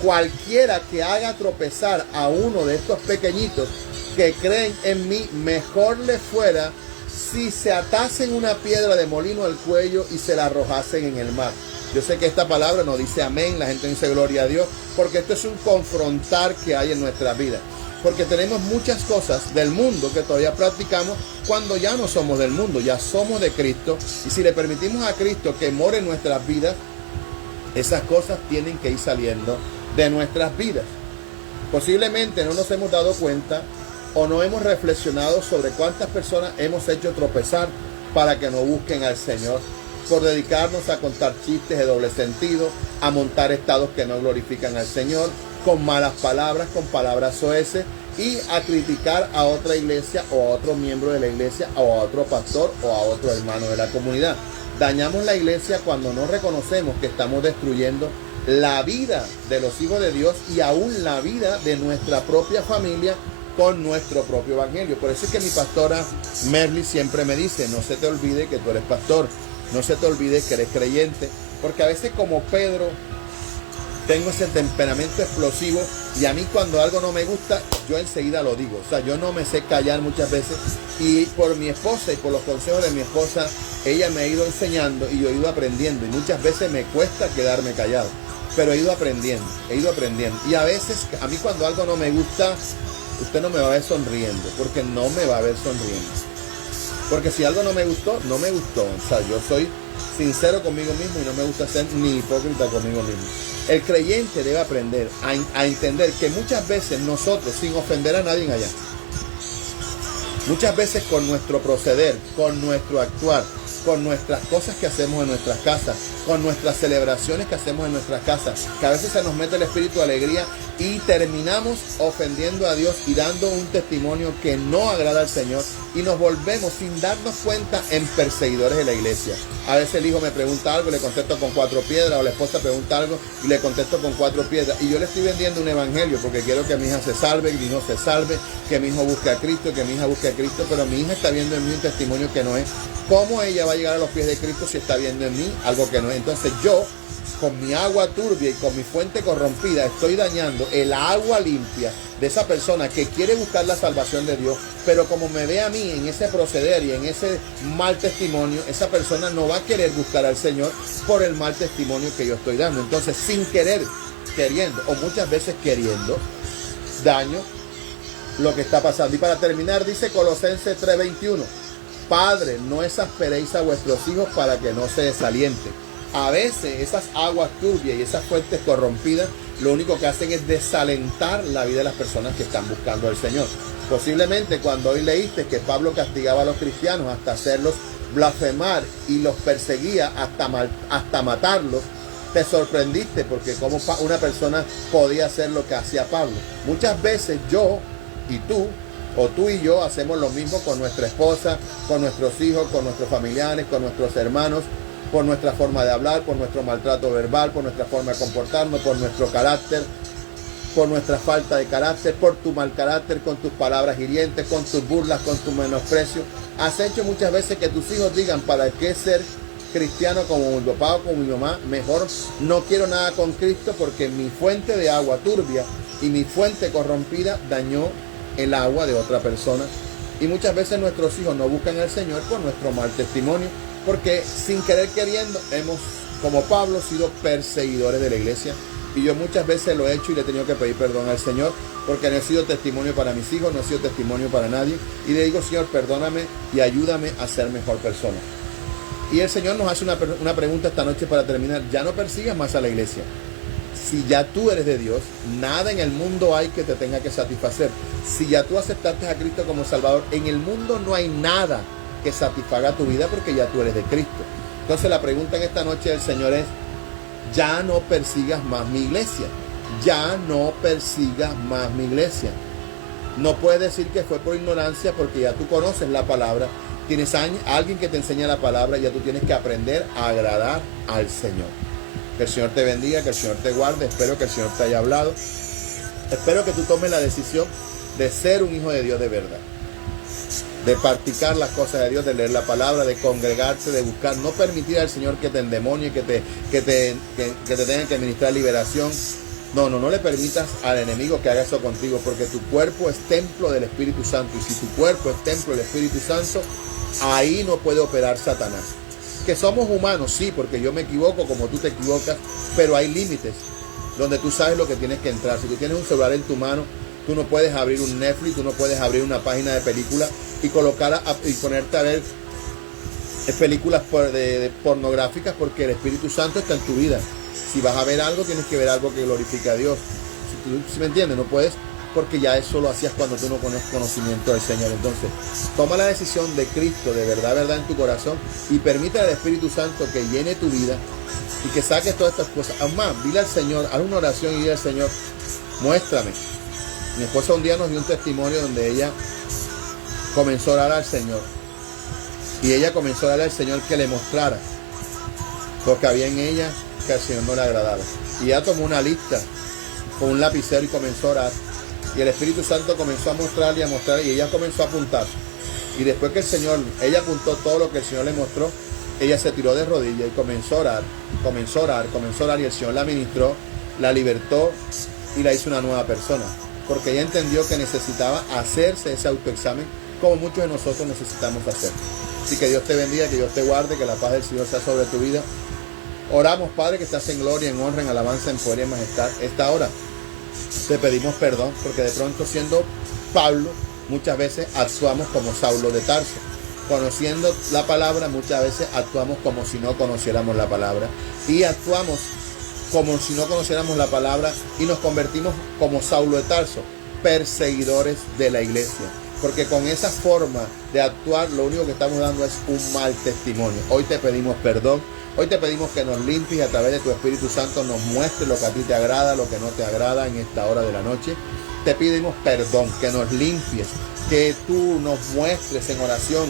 Cualquiera que haga tropezar a uno de estos pequeñitos que creen en mí, mejor le fuera si se atasen una piedra de molino al cuello y se la arrojasen en el mar. Yo sé que esta palabra no dice amén, la gente dice gloria a Dios, porque esto es un confrontar que hay en nuestra vida. Porque tenemos muchas cosas del mundo que todavía practicamos cuando ya no somos del mundo, ya somos de Cristo. Y si le permitimos a Cristo que more en nuestras vidas, esas cosas tienen que ir saliendo de nuestras vidas. Posiblemente no nos hemos dado cuenta o no hemos reflexionado sobre cuántas personas hemos hecho tropezar para que no busquen al Señor, por dedicarnos a contar chistes de doble sentido, a montar estados que no glorifican al Señor, con malas palabras, con palabras soeces, y a criticar a otra iglesia o a otro miembro de la iglesia o a otro pastor o a otro hermano de la comunidad. Dañamos la iglesia cuando no reconocemos que estamos destruyendo la vida de los hijos de Dios y aún la vida de nuestra propia familia con nuestro propio evangelio. Por eso es que mi pastora Merly siempre me dice: no se te olvide que tú eres pastor, no se te olvide que eres creyente, porque a veces, como Pedro, tengo ese temperamento explosivo, y a mí cuando algo no me gusta, yo enseguida lo digo. O sea, yo no me sé callar muchas veces, y por mi esposa y por los consejos de mi esposa, ella me ha ido enseñando y yo he ido aprendiendo, y muchas veces me cuesta quedarme callado, pero he ido aprendiendo. Y a veces, a mí cuando algo no me gusta, usted no me va a ver sonriendo, porque no me va a ver sonriendo. Porque si algo no me gustó, no me gustó. O sea, yo soy sincero conmigo mismo y no me gusta ser ni hipócrita conmigo mismo. El creyente debe aprender a entender que muchas veces nosotros, sin ofender a nadie allá, muchas veces con nuestro proceder, con nuestro actuar, con nuestras cosas que hacemos en nuestras casas, con nuestras celebraciones que hacemos en nuestras casas, que a veces se nos mete el espíritu de alegría y terminamos ofendiendo a Dios y dando un testimonio que no agrada al Señor, y nos volvemos sin darnos cuenta en perseguidores de la iglesia. A veces el hijo me pregunta algo y le contesto con 4 piedras, o la esposa pregunta algo y le contesto con 4 piedras, y yo le estoy vendiendo un evangelio porque quiero que mi hija se salve, que mi hijo se salve, que mi hijo busque a Cristo, que mi hija busque a Cristo, pero mi hija está viendo en mí un testimonio que no es. ¿Cómo ella va a llegar a los pies de Cristo si está viendo en mí algo que no es? Entonces yo, con mi agua turbia y con mi fuente corrompida, estoy dañando el agua limpia de esa persona que quiere buscar la salvación de Dios, pero como me ve a mí en ese proceder y en ese mal testimonio, esa persona no va a querer buscar al Señor por el mal testimonio que yo estoy dando. Entonces, sin querer, queriendo, o muchas veces queriendo, daño lo que está pasando. Y para terminar, dice Colosenses 3:21, Padre, no exasperéis a vuestros hijos para que no se desalienten. A veces esas aguas turbias y esas fuentes corrompidas lo único que hacen es desalentar la vida de las personas que están buscando al Señor. Posiblemente cuando hoy leíste que Pablo castigaba a los cristianos hasta hacerlos blasfemar y los perseguía hasta matarlos, te sorprendiste porque como una persona podía hacer lo que hacía Pablo. Muchas veces yo y tú, o tú y yo, hacemos lo mismo con nuestra esposa, con nuestros hijos, con nuestros familiares, con nuestros hermanos, por nuestra forma de hablar, por nuestro maltrato verbal, por nuestra forma de comportarnos, por nuestro carácter, por nuestra falta de carácter, por tu mal carácter, con tus palabras hirientes, con tus burlas, con tu menosprecio. Has hecho muchas veces que tus hijos digan, ¿para qué ser cristiano como mi papá o como mi mamá? Mejor no quiero nada con Cristo porque mi fuente de agua turbia y mi fuente corrompida dañó el agua de otra persona. Y muchas veces nuestros hijos no buscan al Señor por nuestro mal testimonio, porque sin querer queriendo hemos, como Pablo, sido perseguidores de la iglesia. Y yo muchas veces lo he hecho y le he tenido que pedir perdón al Señor, porque no he sido testimonio para mis hijos, no he sido testimonio para nadie. Y le digo, Señor, perdóname y ayúdame a ser mejor persona. Y el Señor nos hace una pregunta esta noche para terminar. Ya no persigas más a la iglesia. Si ya tú eres de Dios, nada en el mundo hay que te tenga que satisfacer. Si ya tú aceptaste a Cristo como Salvador, en el mundo no hay nada que satisfaga tu vida porque ya tú eres de Cristo. Entonces la pregunta en esta noche del Señor es, ya no persigas más mi iglesia. Ya no persigas más mi iglesia. No puedes decir que fue por ignorancia porque ya tú conoces la palabra. Tienes a alguien que te enseña la palabra, ya tú tienes que aprender a agradar al Señor. Que el Señor te bendiga, que el Señor te guarde. Espero que el Señor te haya hablado. Espero que tú tomes la decisión de ser un hijo de Dios de verdad. De practicar las cosas de Dios, de leer la palabra, de congregarse, de buscar, no permitir al Señor que te endemonie, que te tenga que administrar liberación. No le permitas al enemigo que haga eso contigo, porque tu cuerpo es templo del Espíritu Santo, y si tu cuerpo es templo del Espíritu Santo, ahí no puede operar Satanás. Que somos humanos, sí, porque yo me equivoco como tú te equivocas, pero hay límites donde tú sabes lo que tienes que entrar. Si tú tienes un celular en tu mano, tú no puedes abrir un Netflix, tú no puedes abrir una página de película y y ponerte a ver películas pornográficas, porque el Espíritu Santo está en tu vida. Si vas a ver algo, tienes que ver algo que glorifique a Dios. ¿Sí me entiendes? No puedes, porque ya eso lo hacías cuando tú no pones conocimiento del Señor. Entonces, toma la decisión de Cristo, de verdad en tu corazón, y permite al Espíritu Santo que llene tu vida y que saques todas estas cosas. Aún más, dile al Señor, haz una oración y dile al Señor, muéstrame. Mi esposa un día nos dio un testimonio donde ella comenzó a orar al Señor. Y ella comenzó a orar al Señor que le mostrara lo que había en ella que al Señor no le agradaba. Y ella tomó una lista con un lapicero y comenzó a orar. Y el Espíritu Santo comenzó a mostrarle y a mostrar, y ella comenzó a apuntar. Y después que ella apuntó todo lo que el Señor le mostró, ella se tiró de rodillas y comenzó a orar, y el Señor la ministró, la libertó y la hizo una nueva persona. Porque ella entendió que necesitaba hacerse ese autoexamen, como muchos de nosotros necesitamos hacer. Así que Dios te bendiga, que Dios te guarde, que la paz del Señor sea sobre tu vida. Oramos, Padre, que estás en gloria, en honra, en alabanza, en poder y en majestad. Esta hora te pedimos perdón, porque de pronto, siendo Pablo, muchas veces actuamos como Saulo de Tarso. Conociendo la palabra, muchas veces actuamos como si no conociéramos la palabra. Y actuamos como si no conociéramos la palabra y nos convertimos como Saulo de Tarso, perseguidores de la iglesia. porque con esa forma de actuar lo único que estamos dando es un mal testimonio. Hoy te pedimos perdón, hoy te pedimos que nos limpies y a través de tu Espíritu Santo nos muestres lo que a ti te agrada, lo que no te agrada en esta hora de la noche. Te pedimos perdón, que nos limpies, que tú nos muestres en oración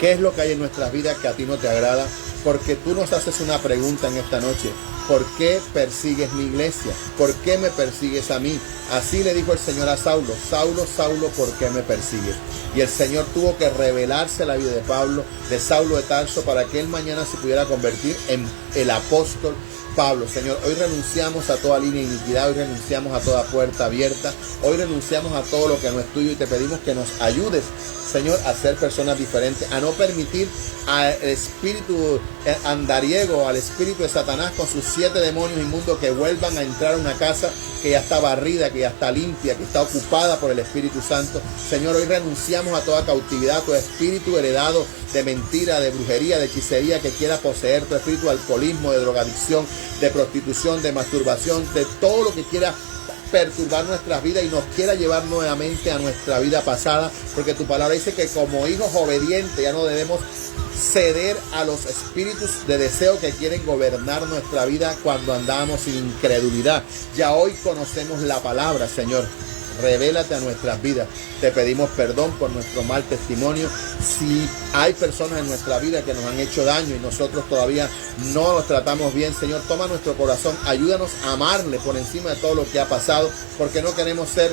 qué es lo que hay en nuestras vidas que a ti no te agrada, porque tú nos haces una pregunta en esta noche. ¿Por qué persigues mi iglesia? ¿Por qué me persigues a mí? Así le dijo el Señor a Saulo: Saulo, Saulo, ¿por qué me persigues? Y el Señor tuvo que revelarse a la vida de Pablo, de Saulo de Tarso, para que él mañana se pudiera convertir en el apóstol Pablo. Señor, hoy renunciamos a toda línea de iniquidad, hoy renunciamos a toda puerta abierta, hoy renunciamos a todo lo que no es tuyo y te pedimos que nos ayudes, Señor, a ser personas diferentes, a no permitir al espíritu andariego, al espíritu de Satanás con sus 7 demonios inmundos que vuelvan a entrar a una casa que ya está barrida, que ya está limpia, que está ocupada por el Espíritu Santo. Señor, hoy renunciamos a toda cautividad, a todo espíritu heredado de mentira, de brujería, de hechicería que quiera poseer, tu espíritu de alcoholismo, de drogadicción, de prostitución, de masturbación, de todo lo que quiera perturbar nuestras vidas y nos quiera llevar nuevamente a nuestra vida pasada, porque tu palabra dice que como hijos obedientes ya no debemos ceder a los espíritus de deseo que quieren gobernar nuestra vida cuando andamos sin incredulidad. Ya hoy conocemos la palabra, Señor. Revélate a nuestras vidas. Te pedimos perdón por nuestro mal testimonio. Si hay personas en nuestra vida que nos han hecho daño y nosotros todavía no los tratamos bien, Señor, toma nuestro corazón, ayúdanos a amarle por encima de todo lo que ha pasado, porque no queremos ser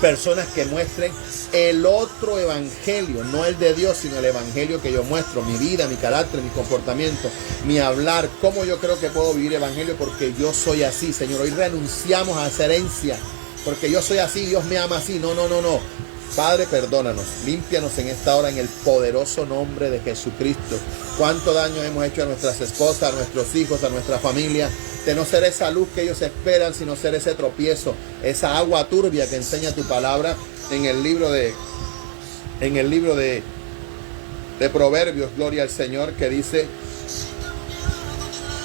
personas que muestren el otro evangelio, no el de Dios, sino el evangelio que yo muestro, mi vida, mi carácter, mi comportamiento, mi hablar, cómo yo creo que puedo vivir evangelio, porque yo soy así, Señor. Hoy renunciamos a esa herencia, porque yo soy así, Dios me ama así. No. Padre, perdónanos, límpianos en esta hora en el poderoso nombre de Jesucristo. Cuánto daño hemos hecho a nuestras esposas, a nuestros hijos, a nuestra familia, de no ser esa luz que ellos esperan, sino ser ese tropiezo, esa agua turbia que enseña tu palabra en el libro de Proverbios, gloria al Señor, que dice: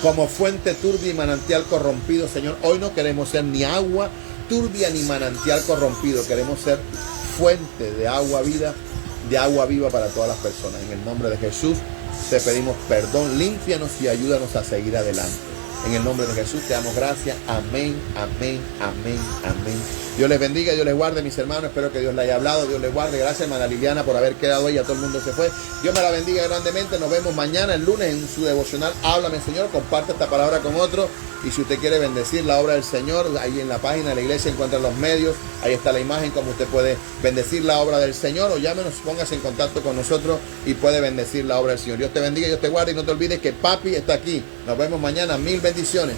como fuente turbia y manantial corrompido. Señor, hoy no queremos ser ni agua turbia ni manantial corrompido, queremos ser fuente de agua vida, de agua viva para todas las personas. En el nombre de Jesús te pedimos perdón, límpianos y ayúdanos a seguir adelante. En el nombre de Jesús te damos gracias. Amén, amén, amén, amén. Dios les bendiga, Dios les guarde, mis hermanos. Espero que Dios les haya hablado, Dios les guarde. Gracias, hermana Liliana, por haber quedado ahí. A todo el mundo se fue. Dios me la bendiga grandemente. Nos vemos mañana, el lunes, en su devocional Háblame, Señor. Comparte esta palabra con otro. Y si usted quiere bendecir la obra del Señor, ahí en la página de la iglesia encuentra los medios. Ahí está la imagen, como usted puede bendecir la obra del Señor. O llámenos, póngase en contacto con nosotros y puede bendecir la obra del Señor. Dios te bendiga, Dios te guarde. Y no te olvides que papi está aquí. Nos vemos mañana. 1000 bendiciones.